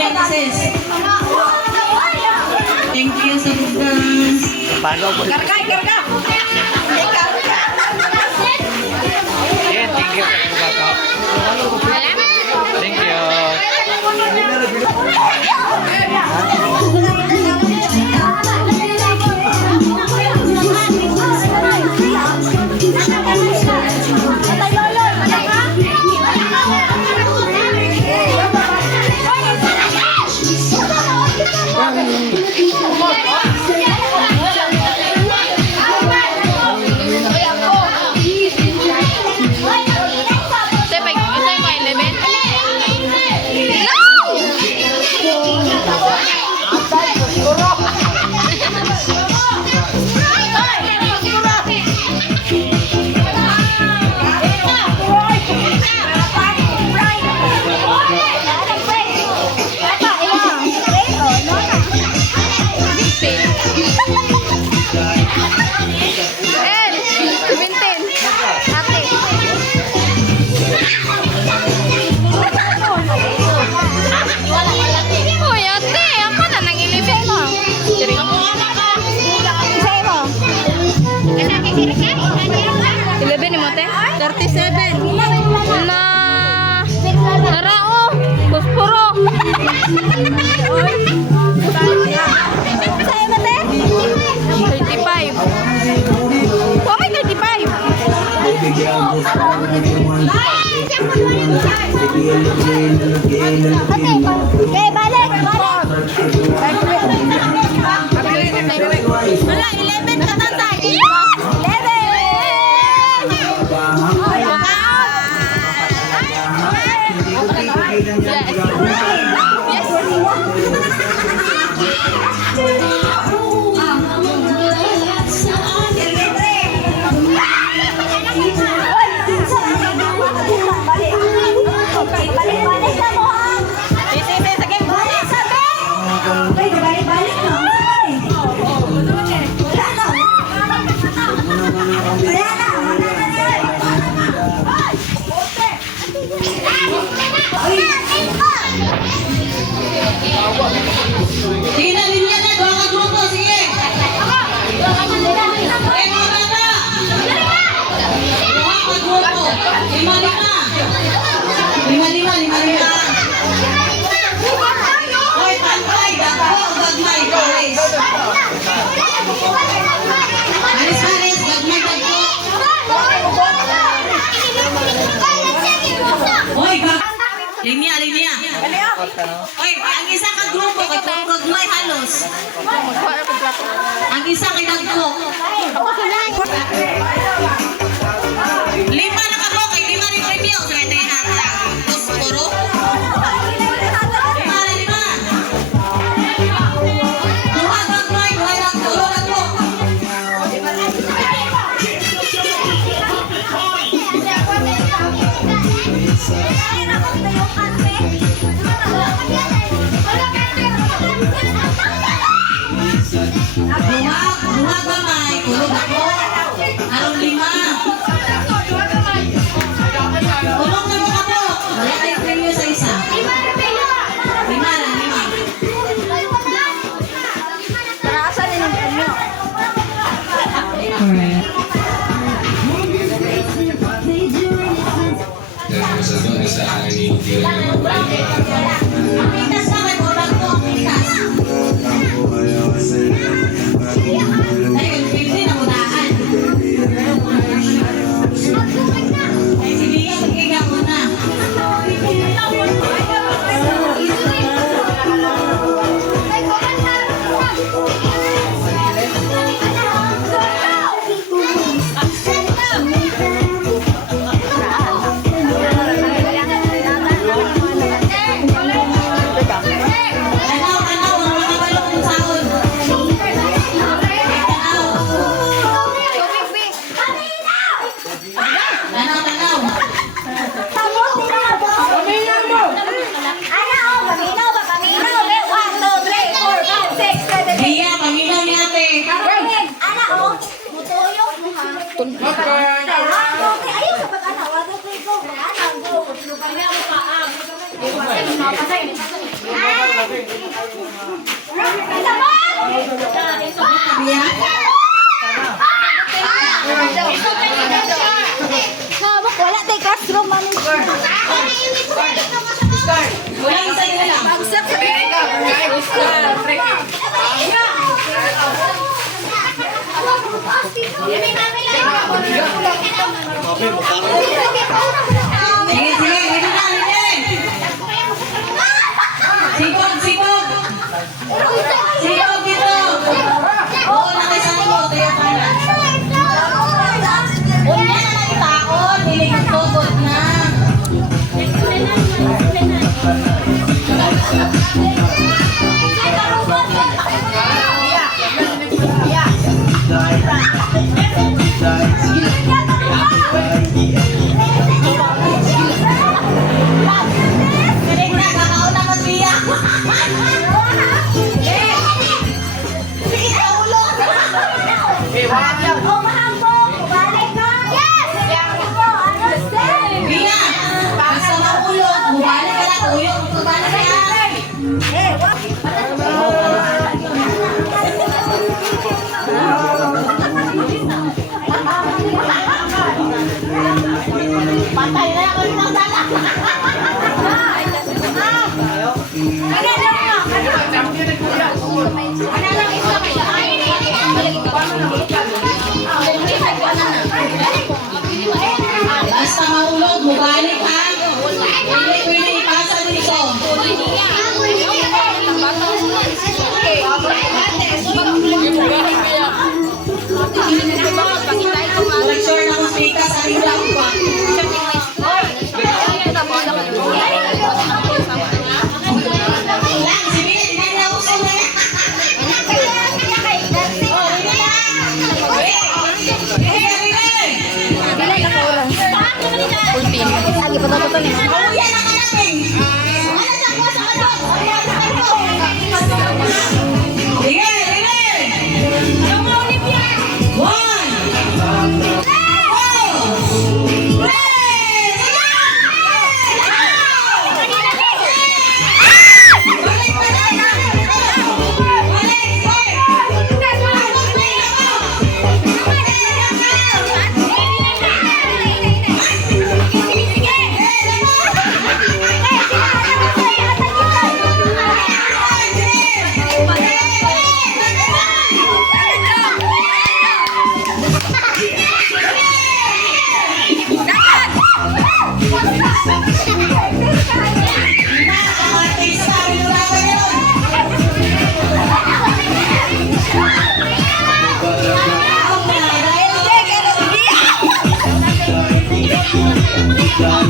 Ate Sis. Thank you sa dance. Paano po? Karga, karga. Yan, thank you. Thank you. Tepek, isa yung 11. El, 17. Ate. Uy, ate, ako na nang 11 mo. Siri. Sa'yo mo. 11 ni mo, te? 37. Na... Narao. Kuspuro. Sa'yo mo, te? 35. Oh, may 35. Okay, balik, balik. Wala, 11 ka tatay. Balik na mo, ha? Balik, sabi! Balik na. Sige na, linya na. Doon ka grupo. Sige. Okay, mga bata. Doon ka grupo. 5-5. Hoy, pantay. Dagpo, gagmay. Haris. Haris, gagmay, dagpo. Hoy, linya. Hoy, ang isa ka grupo. Kay gagmay halos. Ang isa kay dagpo. 5 na ka po. Kay 5 rin preview. So, ito yung hatang. Kuspuro. 5. Duha gagmay. Duha dagpo. Duha gamay. Tulog ako. Arong 5. Tulog na mo ka po. Wala tayong preview sa isa. 5 na. Narasa din ang premio. Pintas na kay Bolang po. Pintas. Ay, kung 50 na mudaan. Ay, si Bia, magkiga muna. Tanaw, mga kabalo kong saon. Tanaw. Paminaw mo! Paminaw ba? Paminaw! 1, 2, 3, 4, 5, 6, 7, 8. Bia, paminaw ni ate. Ana, oh. Mutuyok mo, ha? Ayaw sa pag-ana. 1, 2, 3, 4. Ana, go. Ay, Sabak, wala tayo classroom man. Wala isa nila lang. Bagsak sa Sige, sige, ready na, ready. Sipog, sipog. Sipog dito. Oo, nakisali mo. Tayo pa na. Unya na lang taon. Niligtugod na. Galing na, kakauna mo siya. Sige, kaulo. Bia, basta maulog. Bumalik ka na, tuyok. Bumalik ka na. Patay na ako ng dala. Basta maulog, bumalik ha. Pwede ipasa dito. Sure na kung pika sa rin lang pa. Lang, sige, tingnan niya ako sa mga. Lagi betul-betul nih. Oh, yan ang kalapin. Ano sa kuha sa kadok? Sige, sige. One.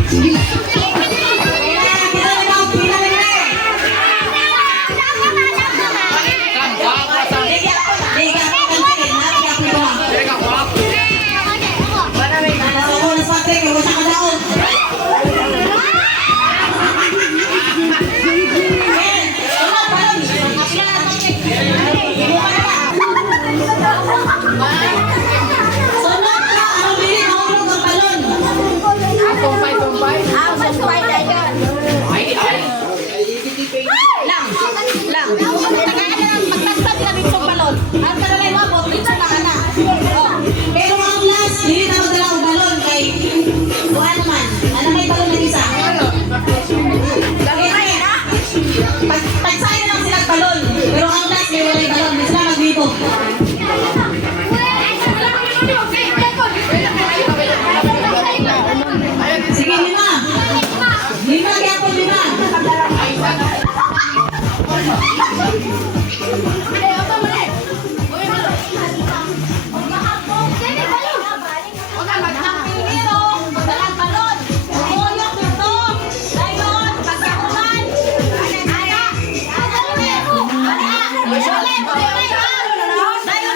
Two. Pagsayo lang silang balon. Pero ang last may walay balon. May sila magbibo. Sige, lima. Lima, kaya po lima. Dayon,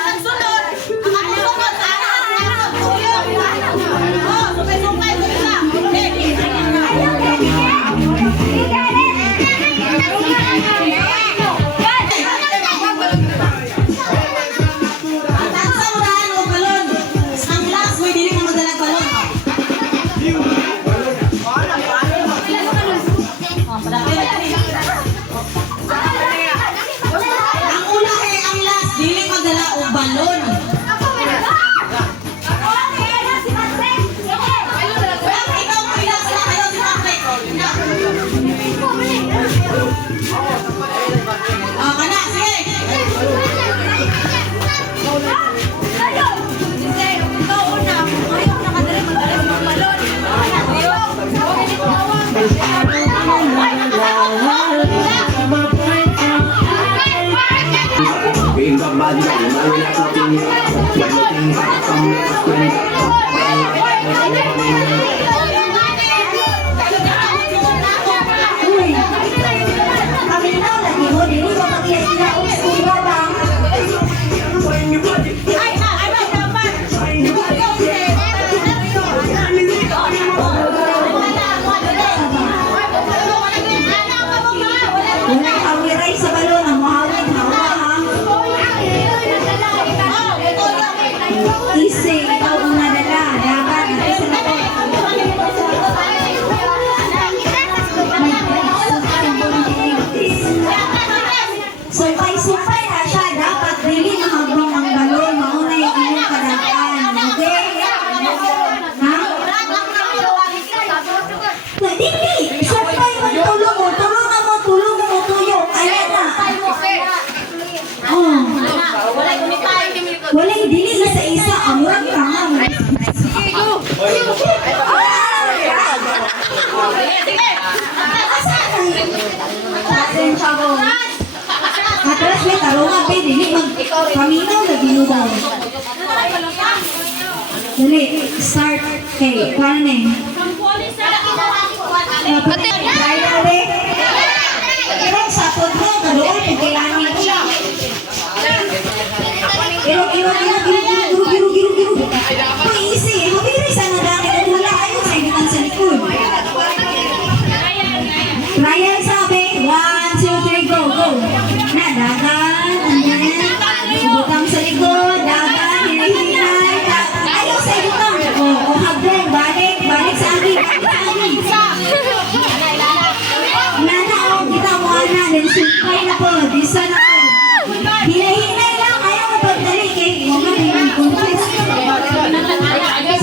Paminaw lagi mo, dili ko mag-iyak o suga lang. Unay hawiray sa balon, ang muhawid, hawa ha. Isi, ikaw ang nadala, dapat isa na po. Sumpay-sumpay na siya, dapat dili mahagbang ang balon, mauna yung inyong kadagaan. Okay? Ha? Dili! Sumpay mo tulong mo, tulong mo, tuyo. Ayan na. Oh. Walang dili isa-isa, amurang tangang. Atras may tarungan, pe, dili magpaminaw na binudaw. Dali, start. Okay, paano na yun? Kaya rin. Pero sa pod mo, karoon, kung kailangan mo siya. Pero, giru. Easy. Mabiri sana dami at wala ayaw sa ibitan sa likod. Trial sabi. 1, 2, 3, go. Na, dagan. And then, ibutang sa likod. Dagan, hinay. Ayaw sa ibutang. O, hagbong. Balik sa akin. Nana, o, kita mo, ana. Then, sumpay na po. Disa na po. Hinay lang. Ayaw mo pagdali. Kaya, mga hindi kumpres. Hindi kumpres.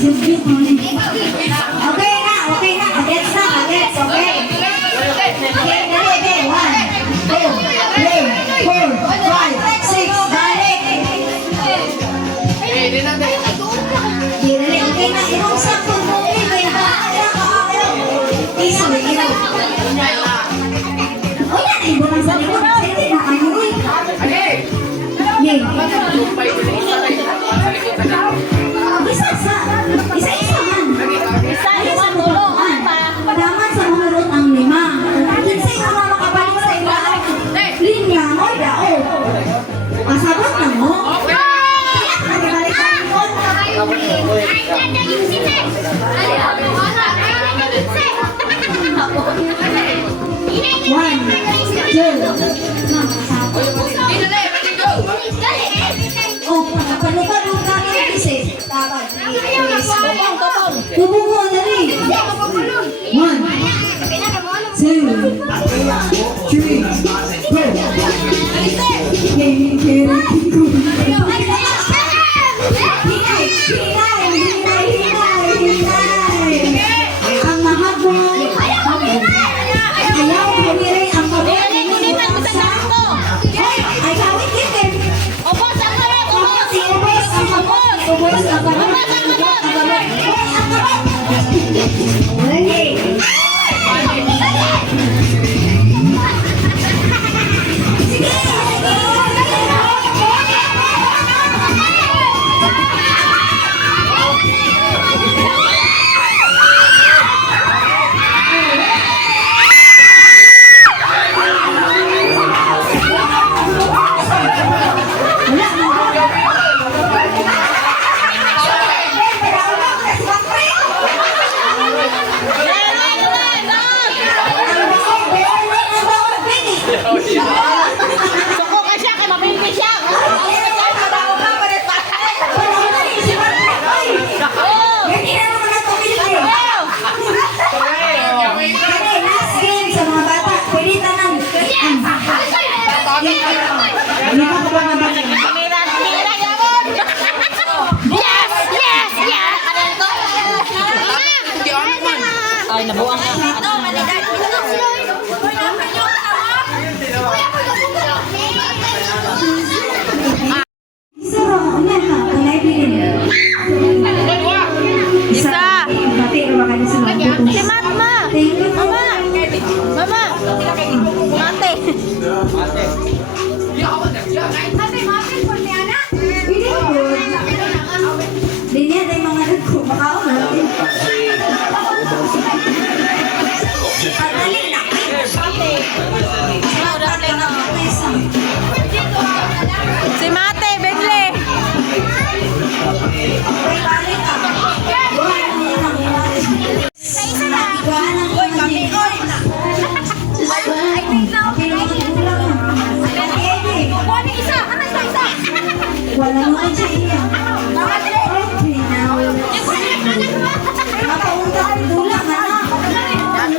Good. Okay na. Agets. Okay. Okay, dali. 1, 2, 3, 4, 5, 6. Balik. Dali. Okay na. Irong sakon mo. Ayaw. Isa. Ilaw. O yan. Ibo lang sa likod. Hindi na kayo. Yay. Isa-isa man. Isa tulong. Daman sa mahurot ang 5. Kinsay ka mga makabalik sa ilaw. Linya mo, dao. Masabot na mo. Nakibalik ka likod. 1, 2. Oh, panukan kami ng isip. Dapat. Tubong mo na rin. 1, 2, 3, go. Hinay. Ang mahabong. Ayaw, humiray ang mahabong. Ay, kawit kitin. Ubos ang Ay, nabuang na. Isa. Si Mama. Mama. Mate.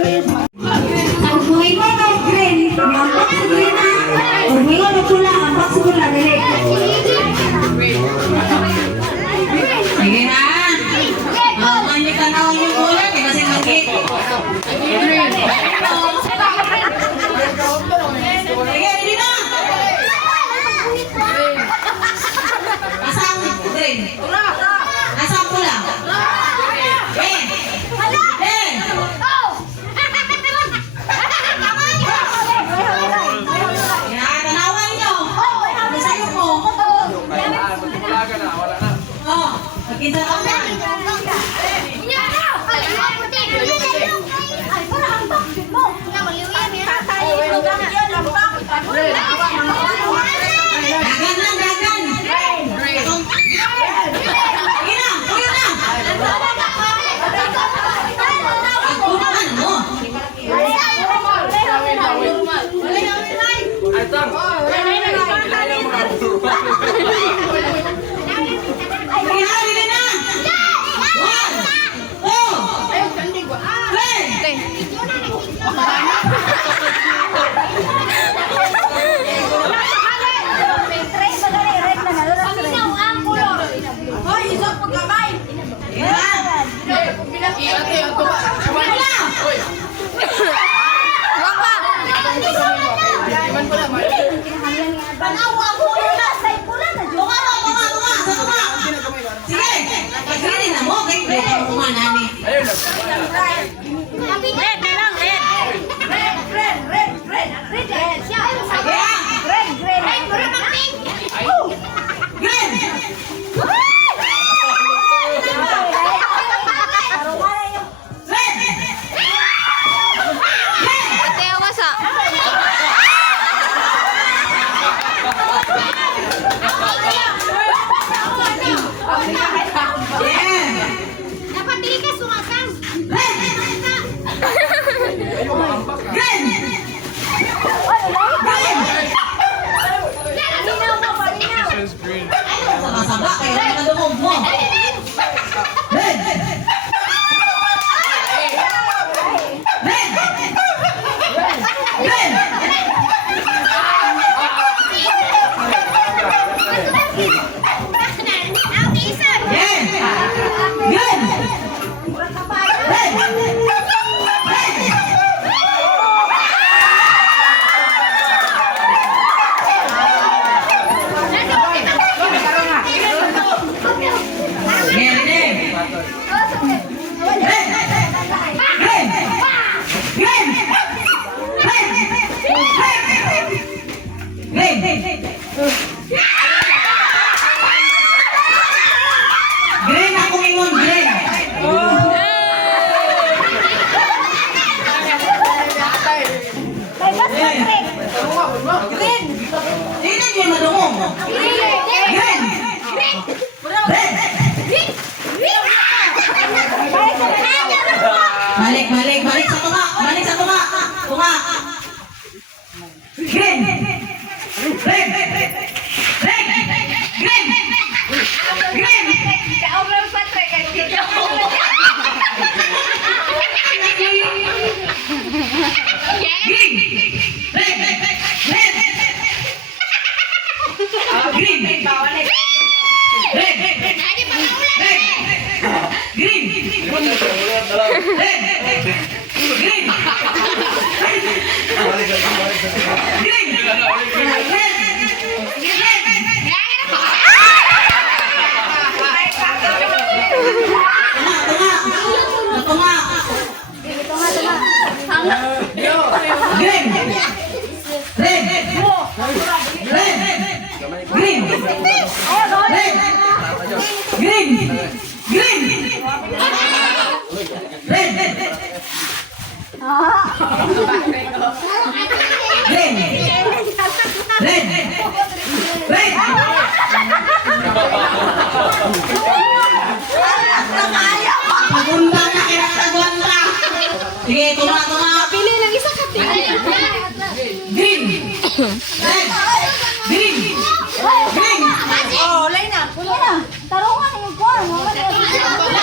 Kung buhingon ng green, yambak sa green na. Kung buhingon ng pula, ambak sa pula. Dili. Sige na. Mamanya ka na yung bola, di ba si Magit? Sige, hindi na. Asang green. Asang pula. Green. Green. Tanawan nyo. Masayo mo. Wala na, wala na. Oh, magkita ka na. Dagan lang, dagan. Sige na, kuya na. Pagkunahan mo. Ay, Tang. Sige na, sige na.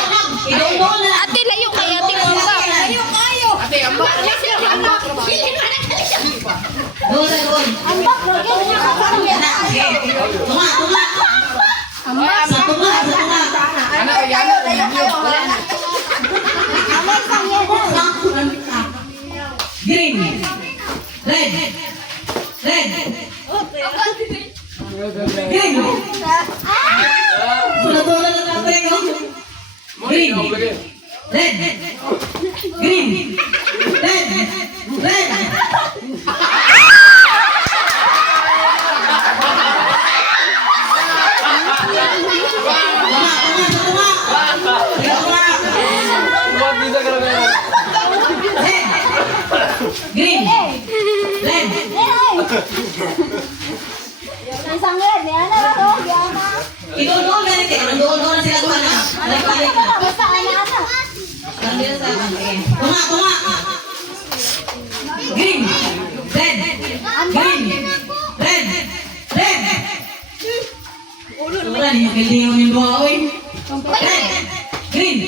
'Ate, layo kayo, ate. Layo kayo. Ate, Doon. Ambak, lagi. Tunga. Sa tunga. Green. Red. Green. Tula-tula na lang tayo. Green. Red. Green. Red. Huwag bisa ka na Green. Red. Isang red, yan na lang, oh, yan na. Doon na sila doon na. Balik. Basta ana. Tunga. Green. Red. Wala niyo kailangan yung dua, oy. Red. Green.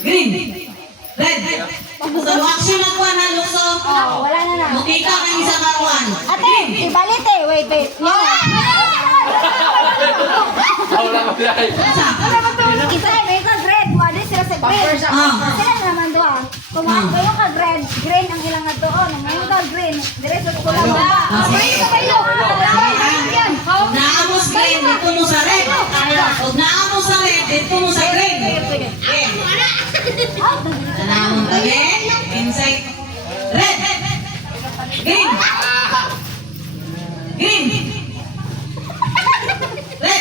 Green. Red. Sa action na kuha na luso. Wala na. Mukika ng isang kakuan. Ate, ibalit eh. Wait. No. Wala ka biyahe. Isa, may red. Wala sila sa green. Sila naman doon. Kung kayo ka red, green ang ilang na doon. Ngayon ka green, diretso ko lang ba? Kayo. Naamos green, dito mo sa red. Pag naamos sa red, dito mo sa green. Tanamon tabi. Inside. Red. Green. Red.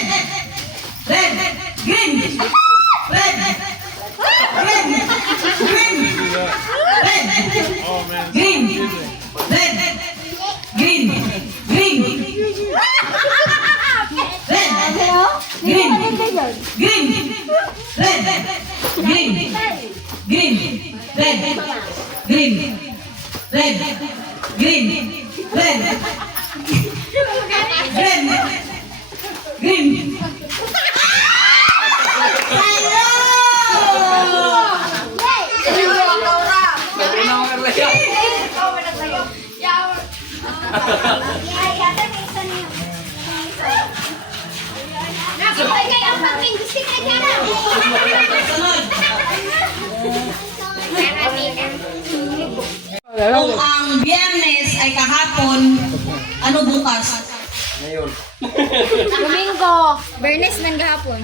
Green. Kung ang Biyernes ay kahapon, ano bukas? Domingo. Bernes man gahapon.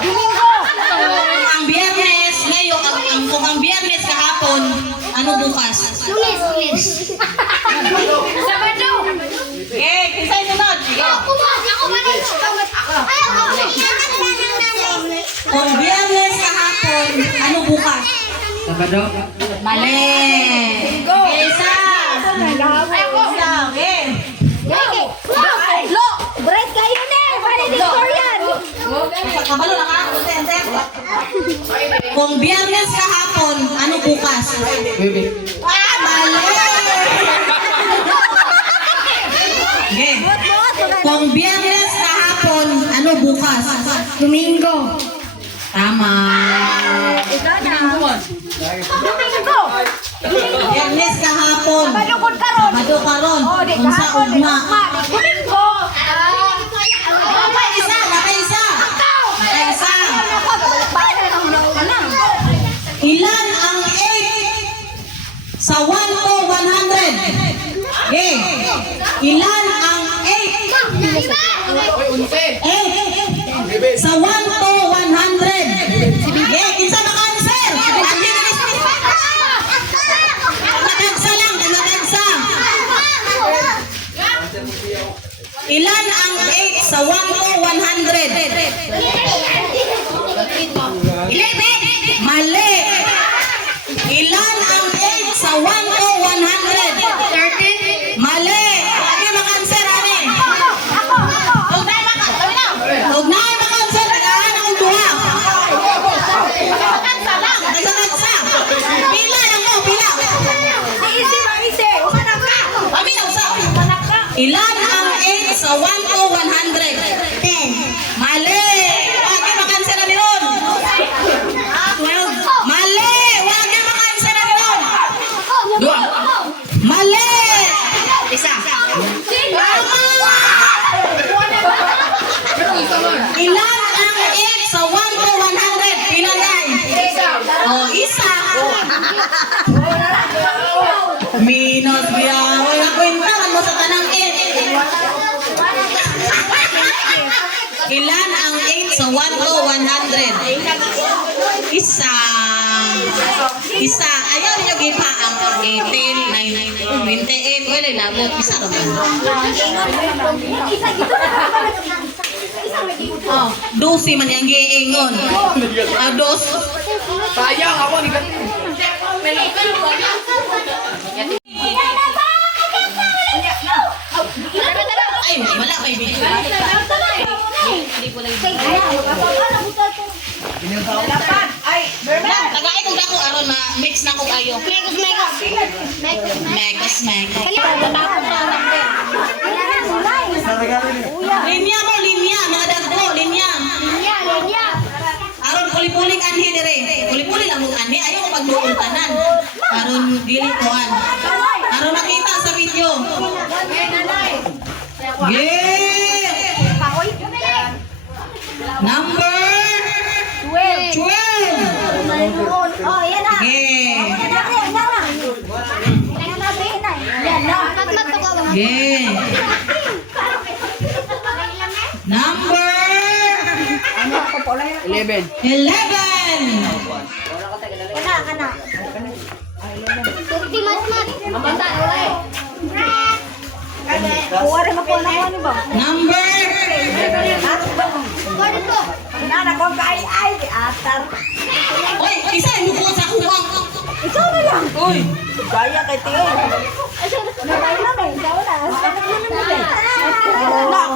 Domingo. Kung ang Biyernes ngayon, kung ang Biyernes kahapon, ano bukas? Lunes. Sabado. Okay, kisay sunod. Ako man. Kung Biyernes kahapon, ano bukas? Mali. Isa. Lo, break kayo na. Valedictorian. Kabalo na ka. Kung Biyernes kahapon, ano bukas? Mali. Okay. Kung Biyernes kahapon, ano bukas? Domingo. Tama. Ikaw na. Biyernes kahapon. Malukod karon. Sabado karon. Oh, di Kung sa kahapon. ugma. Domingo. Nakaisa. Ilan ang 8 sa 1 to 100? Okay. Ilan ang 8? 8 sa 1 to 100. Okay. Kinsa ba answer? Nakagsa lang. Ilan ang 8 sa 1 to 100? 11. Mali. Ilan ang 8 sa 1 to 100? 13. Mali. Lagi maka-answer, ani. Huwag na maka-answer. Nagahan akong duha. Nagsa. Pila lang mo, pila. Minus biya. Wala kwenta mo sa tanang 8. Ilan ang 8 sa 1 to 100? Isa. Ayaw niyo gipa ang 18, 19, 28. Wala na mo. Isa naman. Oh, 12 man yung giingon. Dos. Sayang ako ni Ay, wala kay video. Dapat. Ay, Berman. Tagay kong dako aron na mix na kong ayo. Mekos. Linya mo, linya. Mga dagko, linya. Aron puli-puling anhi dire. Puli-puli lang mong anhi. Ayaw ko pagbuong tanan. Aron dili koan. Aron makita sa video. Yeah! Number 12. Oh, yan na. Yeah. Yeah. Number 11. 11. Number Oy, isa yung mukha sa kuwang. Uy, kaya kay Tio.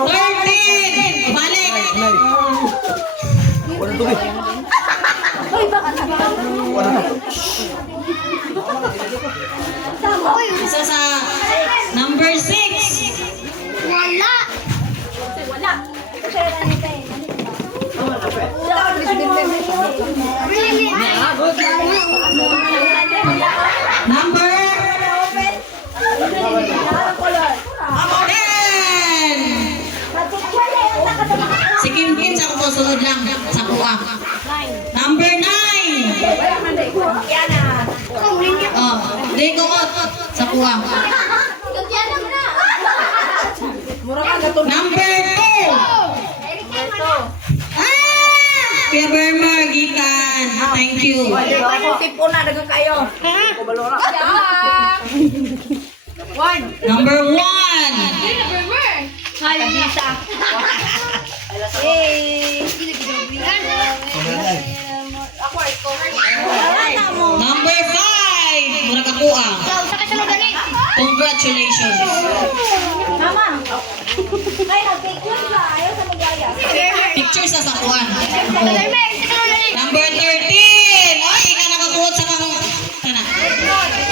13. Balik. Isa sa number 6. Number 10. Si Kim Kim sa ko sunod lang sa kuha. Number 9. Oh, di ko sa kuha. Number 2. Kuya Bermer, gikan. Thank you. Tipo na, dagang kayo. Number 1. Number 5. Mura ka kuha. Congratulations. Pictures sa sakuan. Number 13. Ay, ika nakakuha sa kang kana.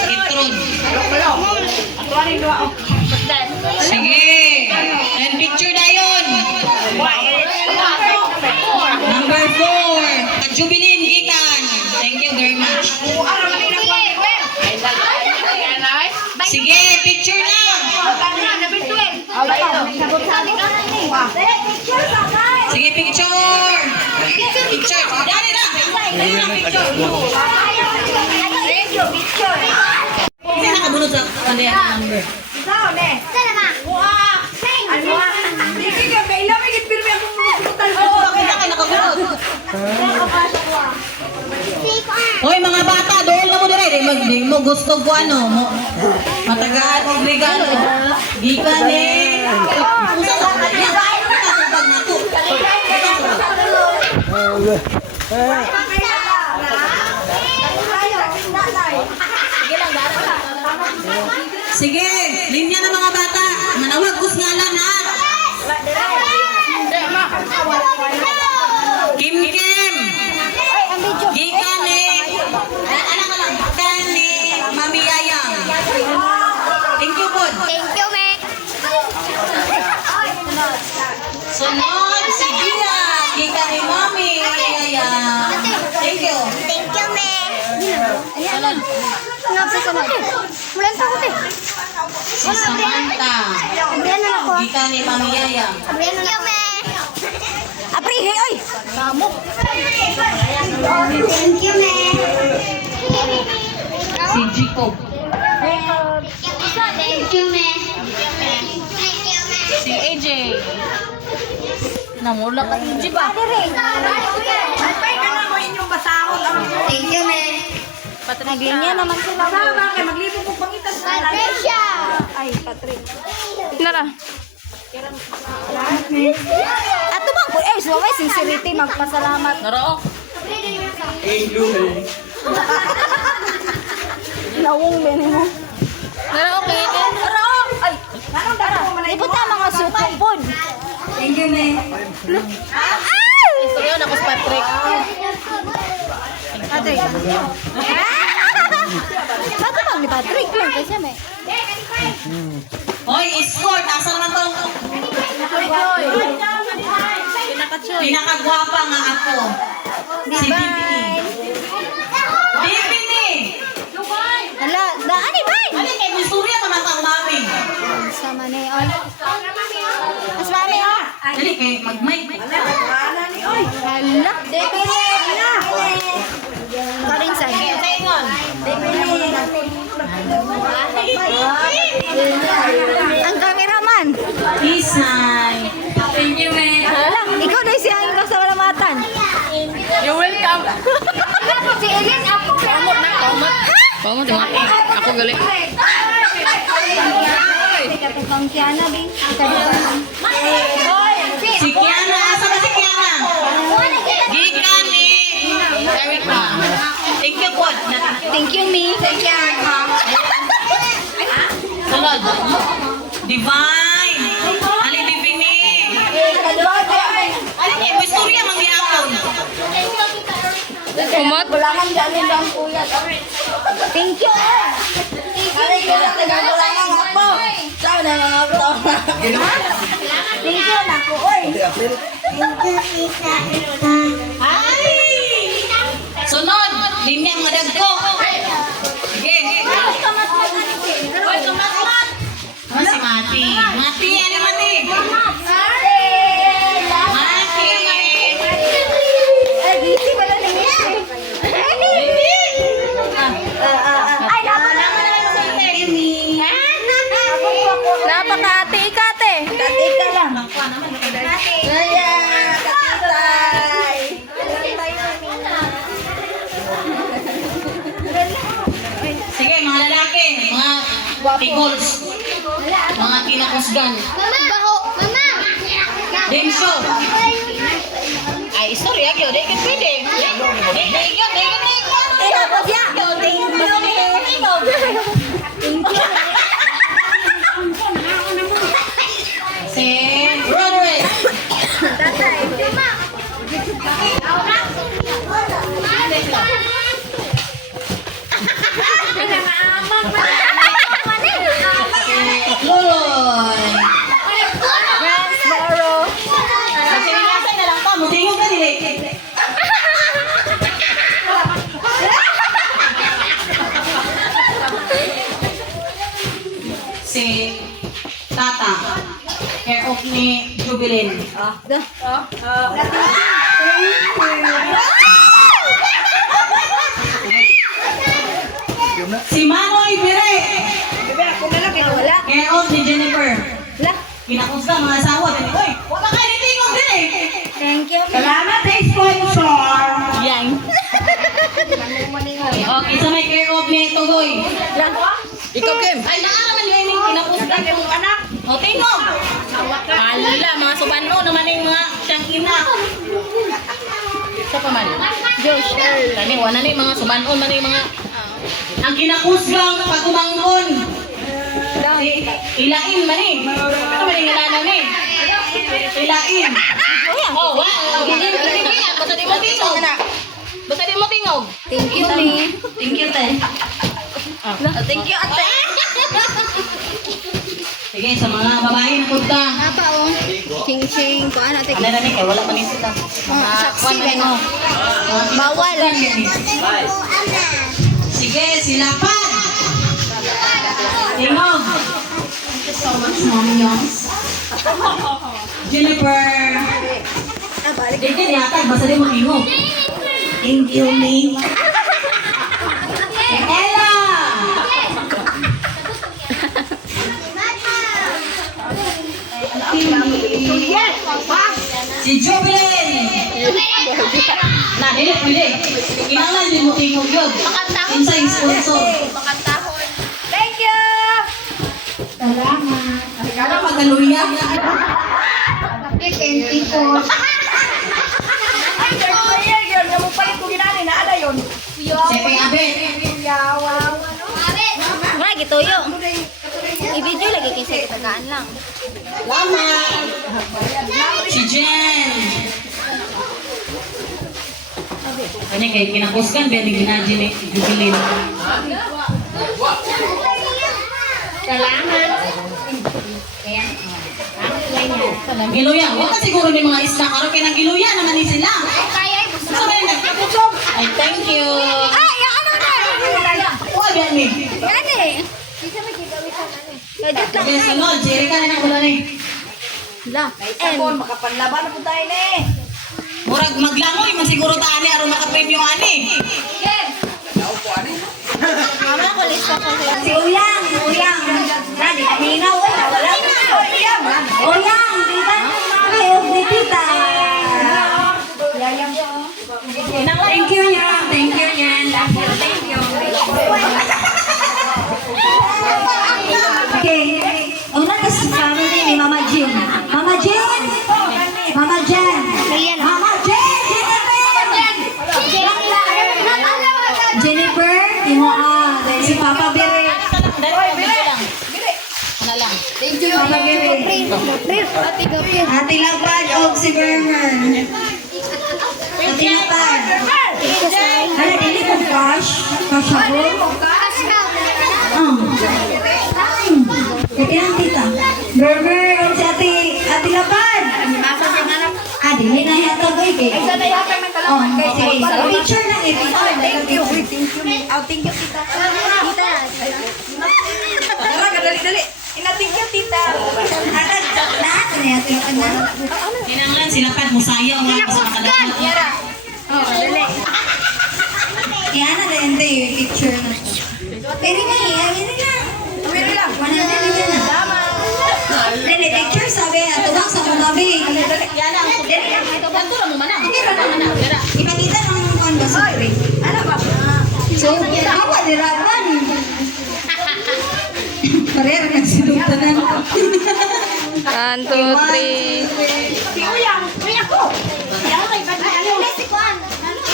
Itron. Sige. And picture na yun. Number 4. Kajubilin ikan. Thank you very much. Sige, picture na. Sige, picture. Picture. Dali na. Hindi nakabunod sa kalian number. Bakit na kayo nakabunod? Hoy mga bata, doon na mo dire. Di mo gusto ko ano. Matagaan o regalo. Gikan eh. Kung saan ka kanya. Itatubag na ko. Sige, linya na mga bata. Manawag kus ngalan ha. Kim Kim. Gikan eh. Anak ka lang. Gikan ni Mami Yayang. Thank you po. Sunod si Gia. Gikan ni Mami Yayang. Thank you. Si Samantha. Gikan ni Mami Yayang. Aprihe, oy! Kamok! Si Jacob. Thank you, me. Si AJ. Namula ka AJ ba? Ay, ka na mo inyong basahon. Thank you, me. Naglinya naman sila. Sama, kay maglibog kong pangitan sa Patricia. Ay, Patrick. Nara. Ato bang po, eh, so may sincerity, magpasalamat. Naro. Lawong din mo. Nara, okay. Ay, ibuta mga sukong po. Thank you, me. So yun, ako si Patrick. Patrick. Bato bang ni Patrick? Lang kasi may. Hoy, escort. Asa naman tong pinakagwapa nga ako. Si Bibini. Bibini! Hala, ani ba? Ano kay Missouri naman kang mami? Sama ni oy. Mas mami oh. Dali kay mag-mic. Hala. Karin sa. Ang cameraman. Isay. Thank you, man. Hala, ikaw na siya ang kasalamatan. You're welcome. Si Elin ako. Pamot na, pamot. Pamot, ako gali. Katong Kiana din. Si Kiana. Asa ba si Kiana? Gikan ni. Thank you, Pod. Thank you, me. Thank you. Sunod. Divine. Ali Bibini. Ali kay Missouri ang mga apon. Umat. Bulangan dali lang kuya. Thank you. Thank you na po. Oy. Ay! Sunod. Linya mga dagko. Sige. Ano si Mati? Mati, ano Mati? Mati. Ay, busy pala na yun. Ay, dapat naman sa Timmy. Napakati ikate. Katika lang. Kaya, kakitay. Sige, mga lalaki. Mga tigols. Mga kinakusgan. Mama, baho. Mama. Densyo. Ay, sorry, agyo. Di ka pwede. Di ka. Tapos yan. Si Roderick. Loloy. Sinilasan na lang ka. Mutingog ka dili. Si Tata. Care of ni Jubilin. Si Manoy Bire. Care of ni Jennifer. Kinakusga mga asawa. Oy, wala kayo nitingog din eh. Thank you. Salamat sa sponsor. Yan. Okay, so may care of ni Tugoy. Ikaw, Kim. Ay, naaraman yun yung kinakusga kong anak. O, tingog. Hala, mga subano naman yung mga siyang ina. Sa pa man? Josh. Kani, wala na yung mga subanon man yung mga... Ang kinakusgang pagkumangkon. Si Ilain man eh. Ito man yung ilanan eh. Ilain. Oh, wow. Basta di mo tingog. Basta di mo tingog. Thank you, me. Thank you, Tay. Thank you, ate. Sige, sa mga babae na punta. Apa, oh. Ching-ching. Kuan, ate. Ano na kay wala man din sila. Mga saksi kwan man mo. Bawal. Sige, sila pa. Tingog. Thank you so much, Mommy Youngs. Jennifer. Hindi yata, basta di mo tingog. Thank you, me. Ella. Si Jubilin. Na, dili, pwede. Kailangan din mo tingog yun. Insa yung sponsor. Thank you! Kala magaluya. Ay, there's player yun. Nga mo palit ko ginani. Naala yun. Sepe abe. Wala, gituyo. I-video lagi kasi kitagaan lang. Salamat. Si Jen. Kanya kay kinapuskan, biya ni ginadji ni Jubilin. Giluya, wala siguro ni mga isla karon kay nang giluya naman ni sila. Sa ba yung nagkapusog? Ay, thank you. Ay, ano na? Uwa biya ni. Gani. Bisa magigawin ka na ni. Edit lang. Yes, sunod. Jerry ka na ng ulan eh. La. Sabon, makapanlaban na po tayo na eh. Murag maglangoy, masiguro ta ani aron maka-premyo ani. Mama ko lista ko. Si Uyang. Nani, kanina wala. Wala na. Uyang, di ba? Mami, di tita. Thank you, Yan. Thank you, Yan. Love you. Thank you. Okay. Una kasi family ni Mama Jean. Mama Jean. Mama Jean. Mama Jean. Jennifer. Imo si Papa Bere. Thank you, Papa Bere. Ate Lapad og si Bermer. Ate Lapad. Hala, dili ko cash. Cash ako. Kaya ang tita. Bermer og si Ate Lapad. Dili na yata boy kay. Ay sana yata ng kalaman kay sige. Picture lang eh. Thank you. Thank you. Thank you tita. Tara, dali. Thank you tita. Lahat na yata yung ano. Kinanglan sila pad mo sayaw nga sa makadaan. Oh, dali. Yan na rin yung picture na. Pero nga, Pero lang. Wala na rin na. Dali, picture sabi, atubang sa kumabi. Ipakita ng mga ba sa pre? Ano ba? So, awa ni Raban. Parera na sinuntanan. 1, 2, 3. Si Uyang. Uy ako. Uyang kay Badli. Si Juan.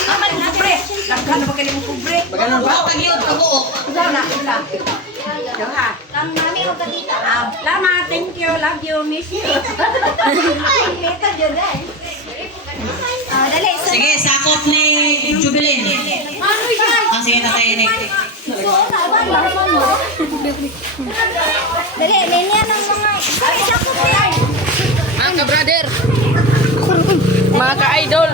Aman na pre. Lakhan na ba kayo mo kubre? Bagano ba pagyud pag-uok? Daw na. Daw ha. Ang mami o katita. Salamat. Thank you. Love you. Miss you. Kita dyan eh. Dali, Sige, sakop ni Jubilin. ano yan? Sige, tatay ni. Dali, linya ng mga... Ay, sakot niya. Mga ka-brother. Mga ka-idol.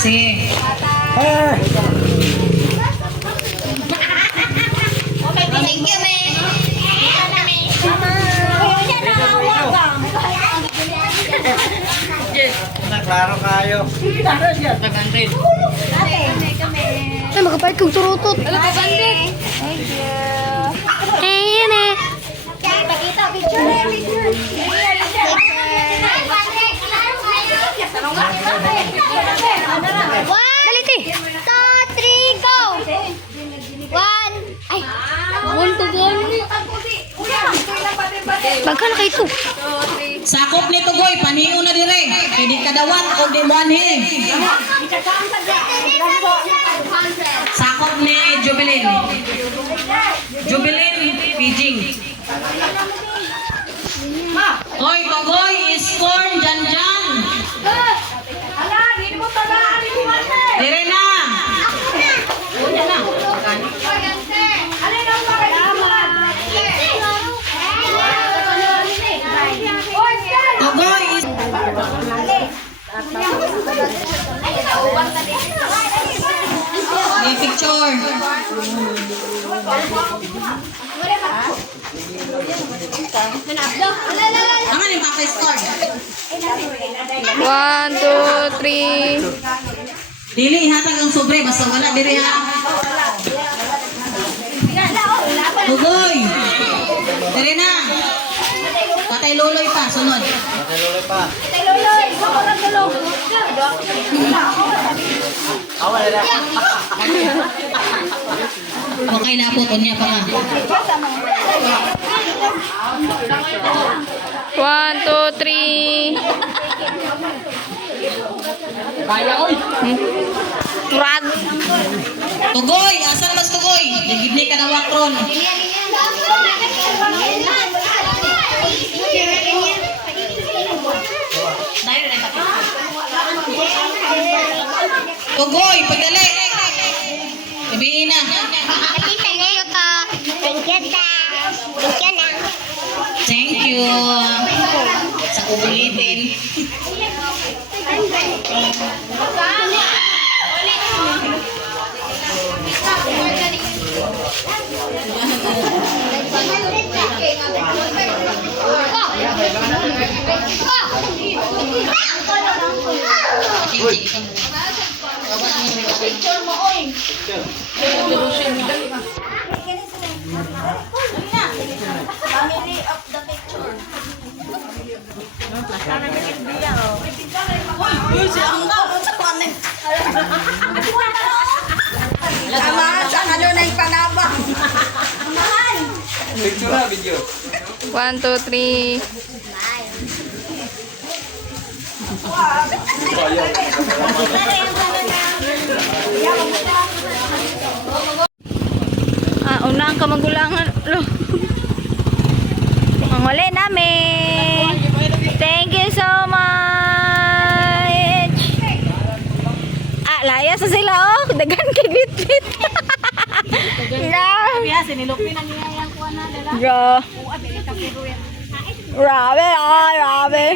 Sige. Thank you, me. Kuya niya, nakawa ka. Klaro kayo. Ay, magkapahit kong turutot. Ano ka, bandit? Thank you. Eh, yan eh. Pakita, picture na picture. Dali, ti. 2, 3, go! 1. Ay, 1 to 1. Magkano kayo ito? Sakop ni Tugoy, paniyo na dire. Pwede kadawat o di muanhin. Sakop ni Jubilin. Jubilin, Pijing. Hoy, Tugoy, iscorn, dyan. Ala, hindi mo tagaan ni Juanse. Dire na. Una na. Alin ang pakailaman? Oy, Sky! Tugoy, may picture. Ang ano yung papa-score? 1, 2, 3. Dili, hatag ang sobre. Basta wala, dire ha. Tugoy. Dire na. Tatay Luloy pa, sunod. Okay na po, kunya pa nga. 1, 2, 3. Kaya, oy! Rad. Tugoy, asan mas tugoy? Gigibni ka na wakron. Tugoy, pagdali. Sabihin na. Thank you. Sa ulitin. Picture na, video. 1, 2, 3. Unang kamagulangan. Ang wali namin. Thank you so much. Layas na sila, oh. Dagan kay bit-bit. Grabe, grabe.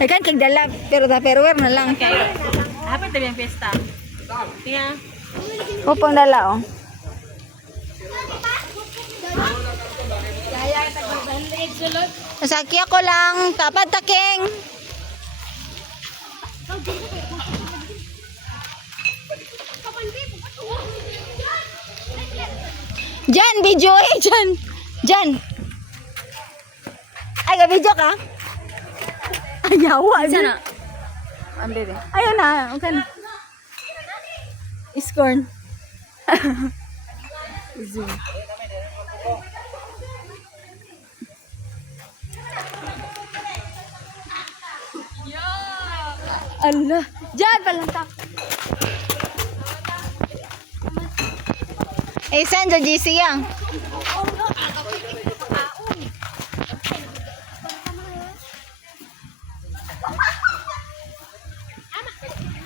Dagan kay dala, pero tupperware na lang. Apa tabi ang pesta? Tiya. Upang dala, oh. Nasaki ako lang, tapad taking. Jan, video eh, Jan. Jan. Ay, ka-video ka? Ayawa. Sana? Ayun na, okay na. Iscorn. Zoom. Allah. Diyan palantak. Saan sa GC yan?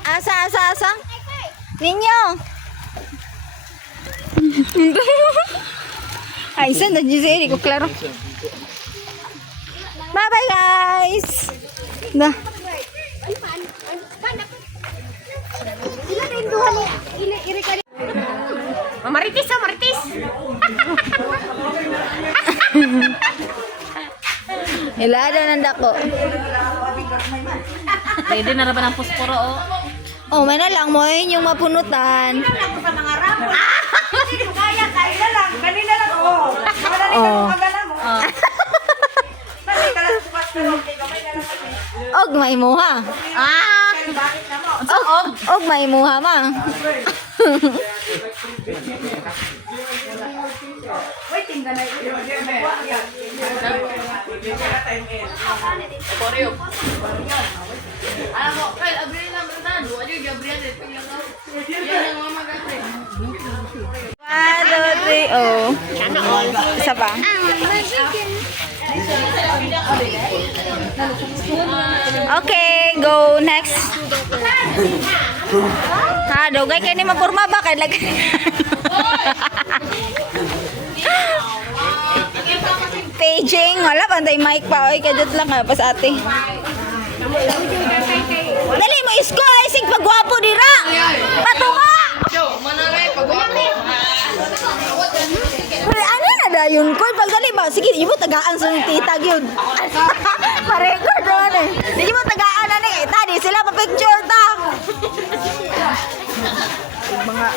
Asa? Ninyo. Ay, saan sa GC? Hindi ko klaro. Bye-bye, guys. Nah. Maritis. Ilada ng dako. Pwede na raban ang posporo, oh. Oh, man na lang mo yun yung mapunutan. Kaya lang. Kanina lang, oh. Oh. Og may muha. Og may muha ma. Oh. Isa pa. Okay, go next. Dogay kayo ni mapurma ba? Kaya lagi. Paging. Wala, pantay mic pa. Oy, kadot lang ha, pas ate. Dali mo, isko. Isig pagwapo dira. Patuma! Ano na da yun ko? Pagdali ba? Sige, di mo tagaan sa titag yun. Ma-record doon eh. Di mo tagaan na eh. Tadi sila pa-picture ta. Mga...